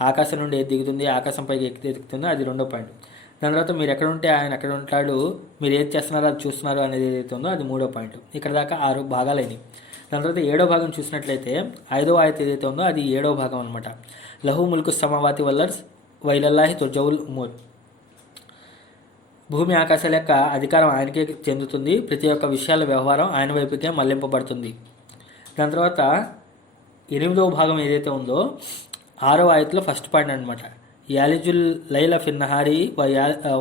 ఆకాశం నుండి ఏది దిగుతుంది, ఆకాశం పైకి ఎదుగుతుందో అది రెండో పాయింట్. దాని తర్వాత మీరు ఎక్కడ ఉంటే ఆయన ఎక్కడ ఉంటాడు, మీరు ఏది చేస్తున్నారో అది చూస్తున్నారు అనేది ఏదైతే ఉందో అది మూడో పాయింట్. ఇక్కడ దాకా 6 భాగాలైనవి. దాని తర్వాత 7వ భాగం చూసినట్లయితే 5వ ఆయత్ ఏదైతే ఉందో అది 7వ భాగం అనమాట. లహు ముల్కు సమావాతి వల్లర్స్ వైలల్లాహి తుర్జవుల్ ఉమూర్, భూమి ఆకాశాల యొక్క అధికారం ఆయనకే చెందుతుంది, ప్రతి ఒక్క విషయాల వ్యవహారం ఆయన వైపుకే మళ్లింపబడుతుంది. దాని తర్వాత 8వ భాగం ఏదైతే ఉందో 6వ ఆయత్లో ఫస్ట్ పాయింట్ అనమాట. యాలిజుల్ లైల ఫిల్ నహారి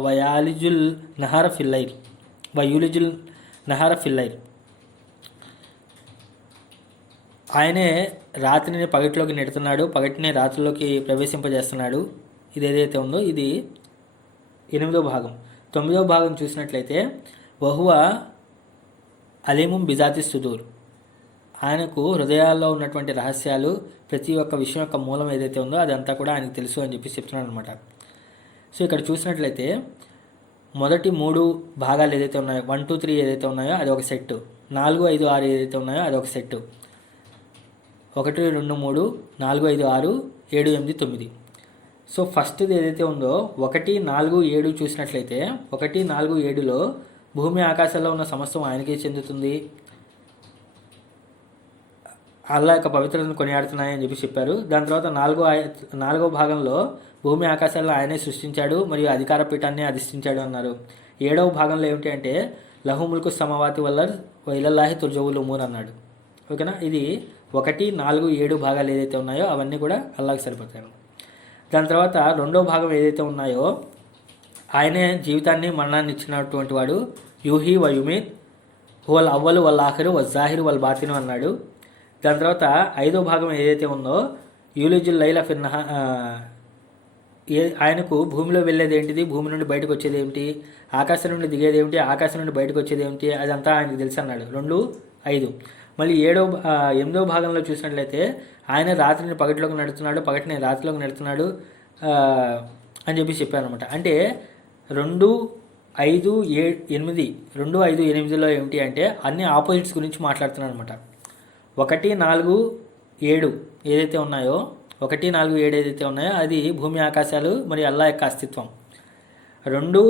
వయాలిజుల్ నహార ఫిల్ లైల్ వయూలిజుల్ నహార ఫిల్ లైల్, ఆయనే రాత్రిని పగటిలోకి నెడుతున్నాడు, పగటిని రాత్రిలోకి ప్రవేశింపజేస్తున్నాడు. ఇది ఏదైతే ఉందో ఇది 8వ భాగం. 9వ భాగం చూసినట్లయితే వహువ అలీముం బిజాతి సుదూర్, ఆయనకు హృదయాల్లో ఉన్నటువంటి రహస్యాలు, ప్రతి ఒక్క విషయం యొక్క మూలం ఏదైతే ఉందో అదంతా కూడా ఆయనకు తెలుసు అని చెప్పి చెప్తున్నాను అనమాట. సో ఇక్కడ చూసినట్లయితే మొదటి 3 భాగాలు ఏదైతే ఉన్నాయో 1, 2, 3 ఏదైతే ఉన్నాయో అది ఒక సెట్, 4, 5, 6 ఏదైతే ఉన్నాయో అది ఒక సెట్, 1, 2, 3, 4, 5, 6, 7, 8, 9. సో ఫస్ట్ది ఏదైతే ఉందో 1, 4, 7 చూసినట్లయితే 1, 4, 7లో భూమి ఆకాశాల్లో ఉన్న సమస్తం ఆయనకే చెందుతుంది, అల్లా యొక్క పవిత్రతను కొనియాడుతున్నాయని చెప్పి చెప్పారు. దాని తర్వాత 4వ భాగంలో భూమి ఆకాశాల్లో ఆయనే సృష్టించాడు మరియు అధికార పీఠాన్ని అధిష్ఠించాడు అన్నారు. 7వ భాగంలో ఏమిటి అంటే లహు ముల్కు సమావాతి వల్ల వైలల్లాహి తుర్జవుల్ ఉమూర్ అన్నాడు. ఓకేనా. ఇది 1, 4, 7 భాగాలు ఏదైతే ఉన్నాయో అవన్నీ కూడా అల్లాకి సరిపోతాయి. దాని తర్వాత 2వ భాగం ఏదైతే ఉన్నాయో ఆయనే జీవితాన్ని మరణాన్ని ఇచ్చినటువంటి వాడు. యూహీ వ యుమీత్ హువల్ అవ్వలు వల్ ఆఖరు వ జాహిరు వల్ బాతిను అన్నాడు. దాని తర్వాత 5వ భాగం ఏదైతే ఉందో యూలిజుల్ లైల ఫిన్నహ, ఆయనకు భూమిలో వెళ్ళేది ఏంటిది, భూమి నుండి బయటకు వచ్చేది ఏమిటి, ఆకాశం నుండి దిగేది ఏమిటి, ఆకాశం నుండి బయటకు వచ్చేది ఏమిటి, అదంతా ఆయనకు తెలుసు అన్నాడు. 2, 5. మళ్ళీ 8వ భాగంలో చూసినట్లయితే ఆయన రాత్రిని పగటిలోకి నడుస్తున్నాడు, పగటిని రాత్రిలోకి నడుస్తున్నాడు అని చెప్పి చెప్పాను అనమాట. అంటే 2, 5, 8 2, 5, 8లో ఏమిటి అంటే అన్ని ఆపోజిట్స్ గురించి మాట్లాడుతున్నాడు అనమాట. 1, 4, 7 ఏదైతే ఉన్నాయో 1, 4, 7 ఏదైతే ఉన్నాయో అది భూమి ఆకాశాలు మరియు అల్లా యొక్క అస్తిత్వం. 2,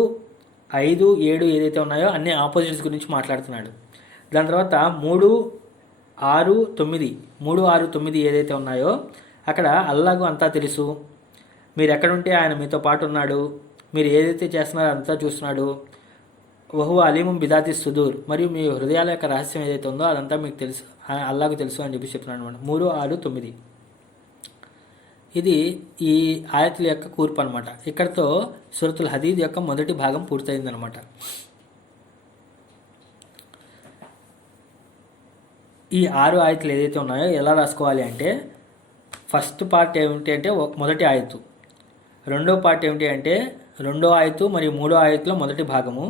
5, 7 ఏదైతే ఉన్నాయో అన్ని ఆపోజిట్స్ గురించి మాట్లాడుతున్నాడు. దాని తర్వాత 3, 6, 9 ఏదైతే ఉన్నాయో అక్కడ అల్లాకు అంతా తెలుసు, మీరు ఎక్కడుంటే ఆయన మీతో పాటు ఉన్నాడు, మీరు ఏదైతే చేస్తున్నారో అంతా చూస్తున్నాడు. వహువ అలీముం బిదాతి సుదూర్, మరియు మీ హృదయాల యొక్క రహస్యం ఏదైతే ఉందో అదంతా మీకు తెలుసు, అల్లాకు తెలుసు అని చెప్పి చెప్తున్నాడు అనమాట. 3, 6, 9 ఇది ఈ ఆయతుల యొక్క కూర్పు అనమాట. ఇక్కడతో సూరతుల్ హదీద్ యొక్క మొదటి భాగం పూర్తయిందనమాట. ఈ 6 ఆయతులు ఏదైతే ఉన్నాయో ఎలా రాసుకోవాలి అంటే ఫస్ట్ పార్ట్ ఏమిటి అంటే మొదటి ఆయతు, రెండో పార్ట్ ఏమిటి అంటే 2వ ఆయతు మరియు 3వ ఆయతులో మొదటి భాగము.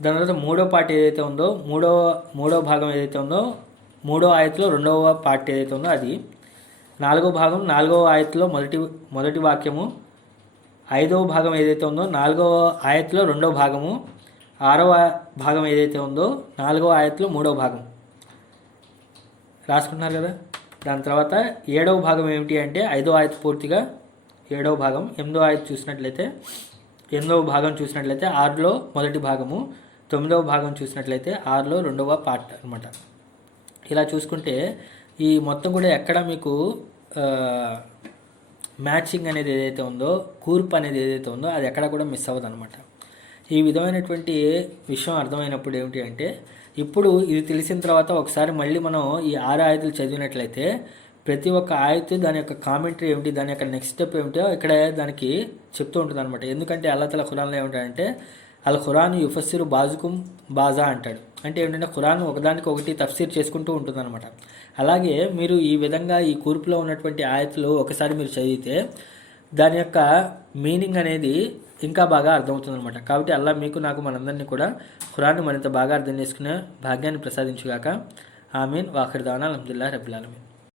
దాని తర్వాత 3వ పార్ట్ ఏదైతే ఉందో 3వ భాగం ఏదైతే ఉందో 3వ ఆయతులో 2వ పార్ట్ ఏదైతే ఉందో అది. 4వ భాగం 4వ ఆయతులో మొదటి వాక్యము. 5వ భాగం ఏదైతే ఉందో 4వ ఆయతులో 2వ భాగము. 6వ భాగం ఏదైతే ఉందో 4వ ఆయతులో 3వ భాగం రాసుకుంటున్నారు కదా. దాని తర్వాత 7వ భాగం ఏమిటి అంటే 5వ ఆయతు పూర్తిగా 7వ భాగం. 8వ ఆయతు చూసినట్లయితే 8వ భాగం చూసినట్లయితే 6లో మొదటి భాగము. 9వ భాగం చూసినట్లయితే 6లో 2వ పార్ట్ అనమాట. ఇలా చూసుకుంటే ఈ మొత్తం కూడా ఎక్కడ మీకు మ్యాచింగ్ అనేది ఏదైతే ఉందో, కూర్పు అనేది ఏదైతే ఉందో అది ఎక్కడ కూడా మిస్ అవ్వదు అనమాట. ఈ విధమైనటువంటి విషయం అర్థమైనప్పుడు ఏమిటి అంటే ఇప్పుడు ఇది తెలిసిన తర్వాత ఒకసారి మళ్ళీ మనం ఈ 6 ఆయతులు చదివినట్లయితే ప్రతి ఒక్క ఆయతు దాని యొక్క కామెంటరీ ఏమిటి, దాని యొక్క నెక్స్ట్ స్టెప్ ఏమిటో ఇక్కడ దానికి చెప్తూ ఉంటుంది అనమాట. ఎందుకంటే అల్లాహ్ తఆలా ఖురాన్లో ఏమిటంటే అల్ ఖురాన్ యుఫస్సిరు బాజుకుం బాజా అంటాడు. అంటే ఏంటంటే ఖురాన్ ఒకదానికి ఒకటి తఫ్సీర్ చేసుకుంటూ ఉంటుంది అనమాట. అలాగే మీరు ఈ విధంగా ఈ కూర్పులో ఉన్నటువంటి ఆయతులు ఒకసారి మీరు చదివితే దాని యొక్క మీనింగ్ అనేది ఇంకా బాగా అర్థమవుతుంది అనమాట. కాబట్టి అల్లాహ్ మీకు నాకు మనందరినీ కూడా ఖురాన్ మరింత బాగా అర్థం చేసుకునే భాగ్యాన్ని ప్రసాదించుగాక. ఆమీన్. వాఖిర్ దానా అల్హమ్దులిల్లాహి రబ్బిల్ ఆలమీన్.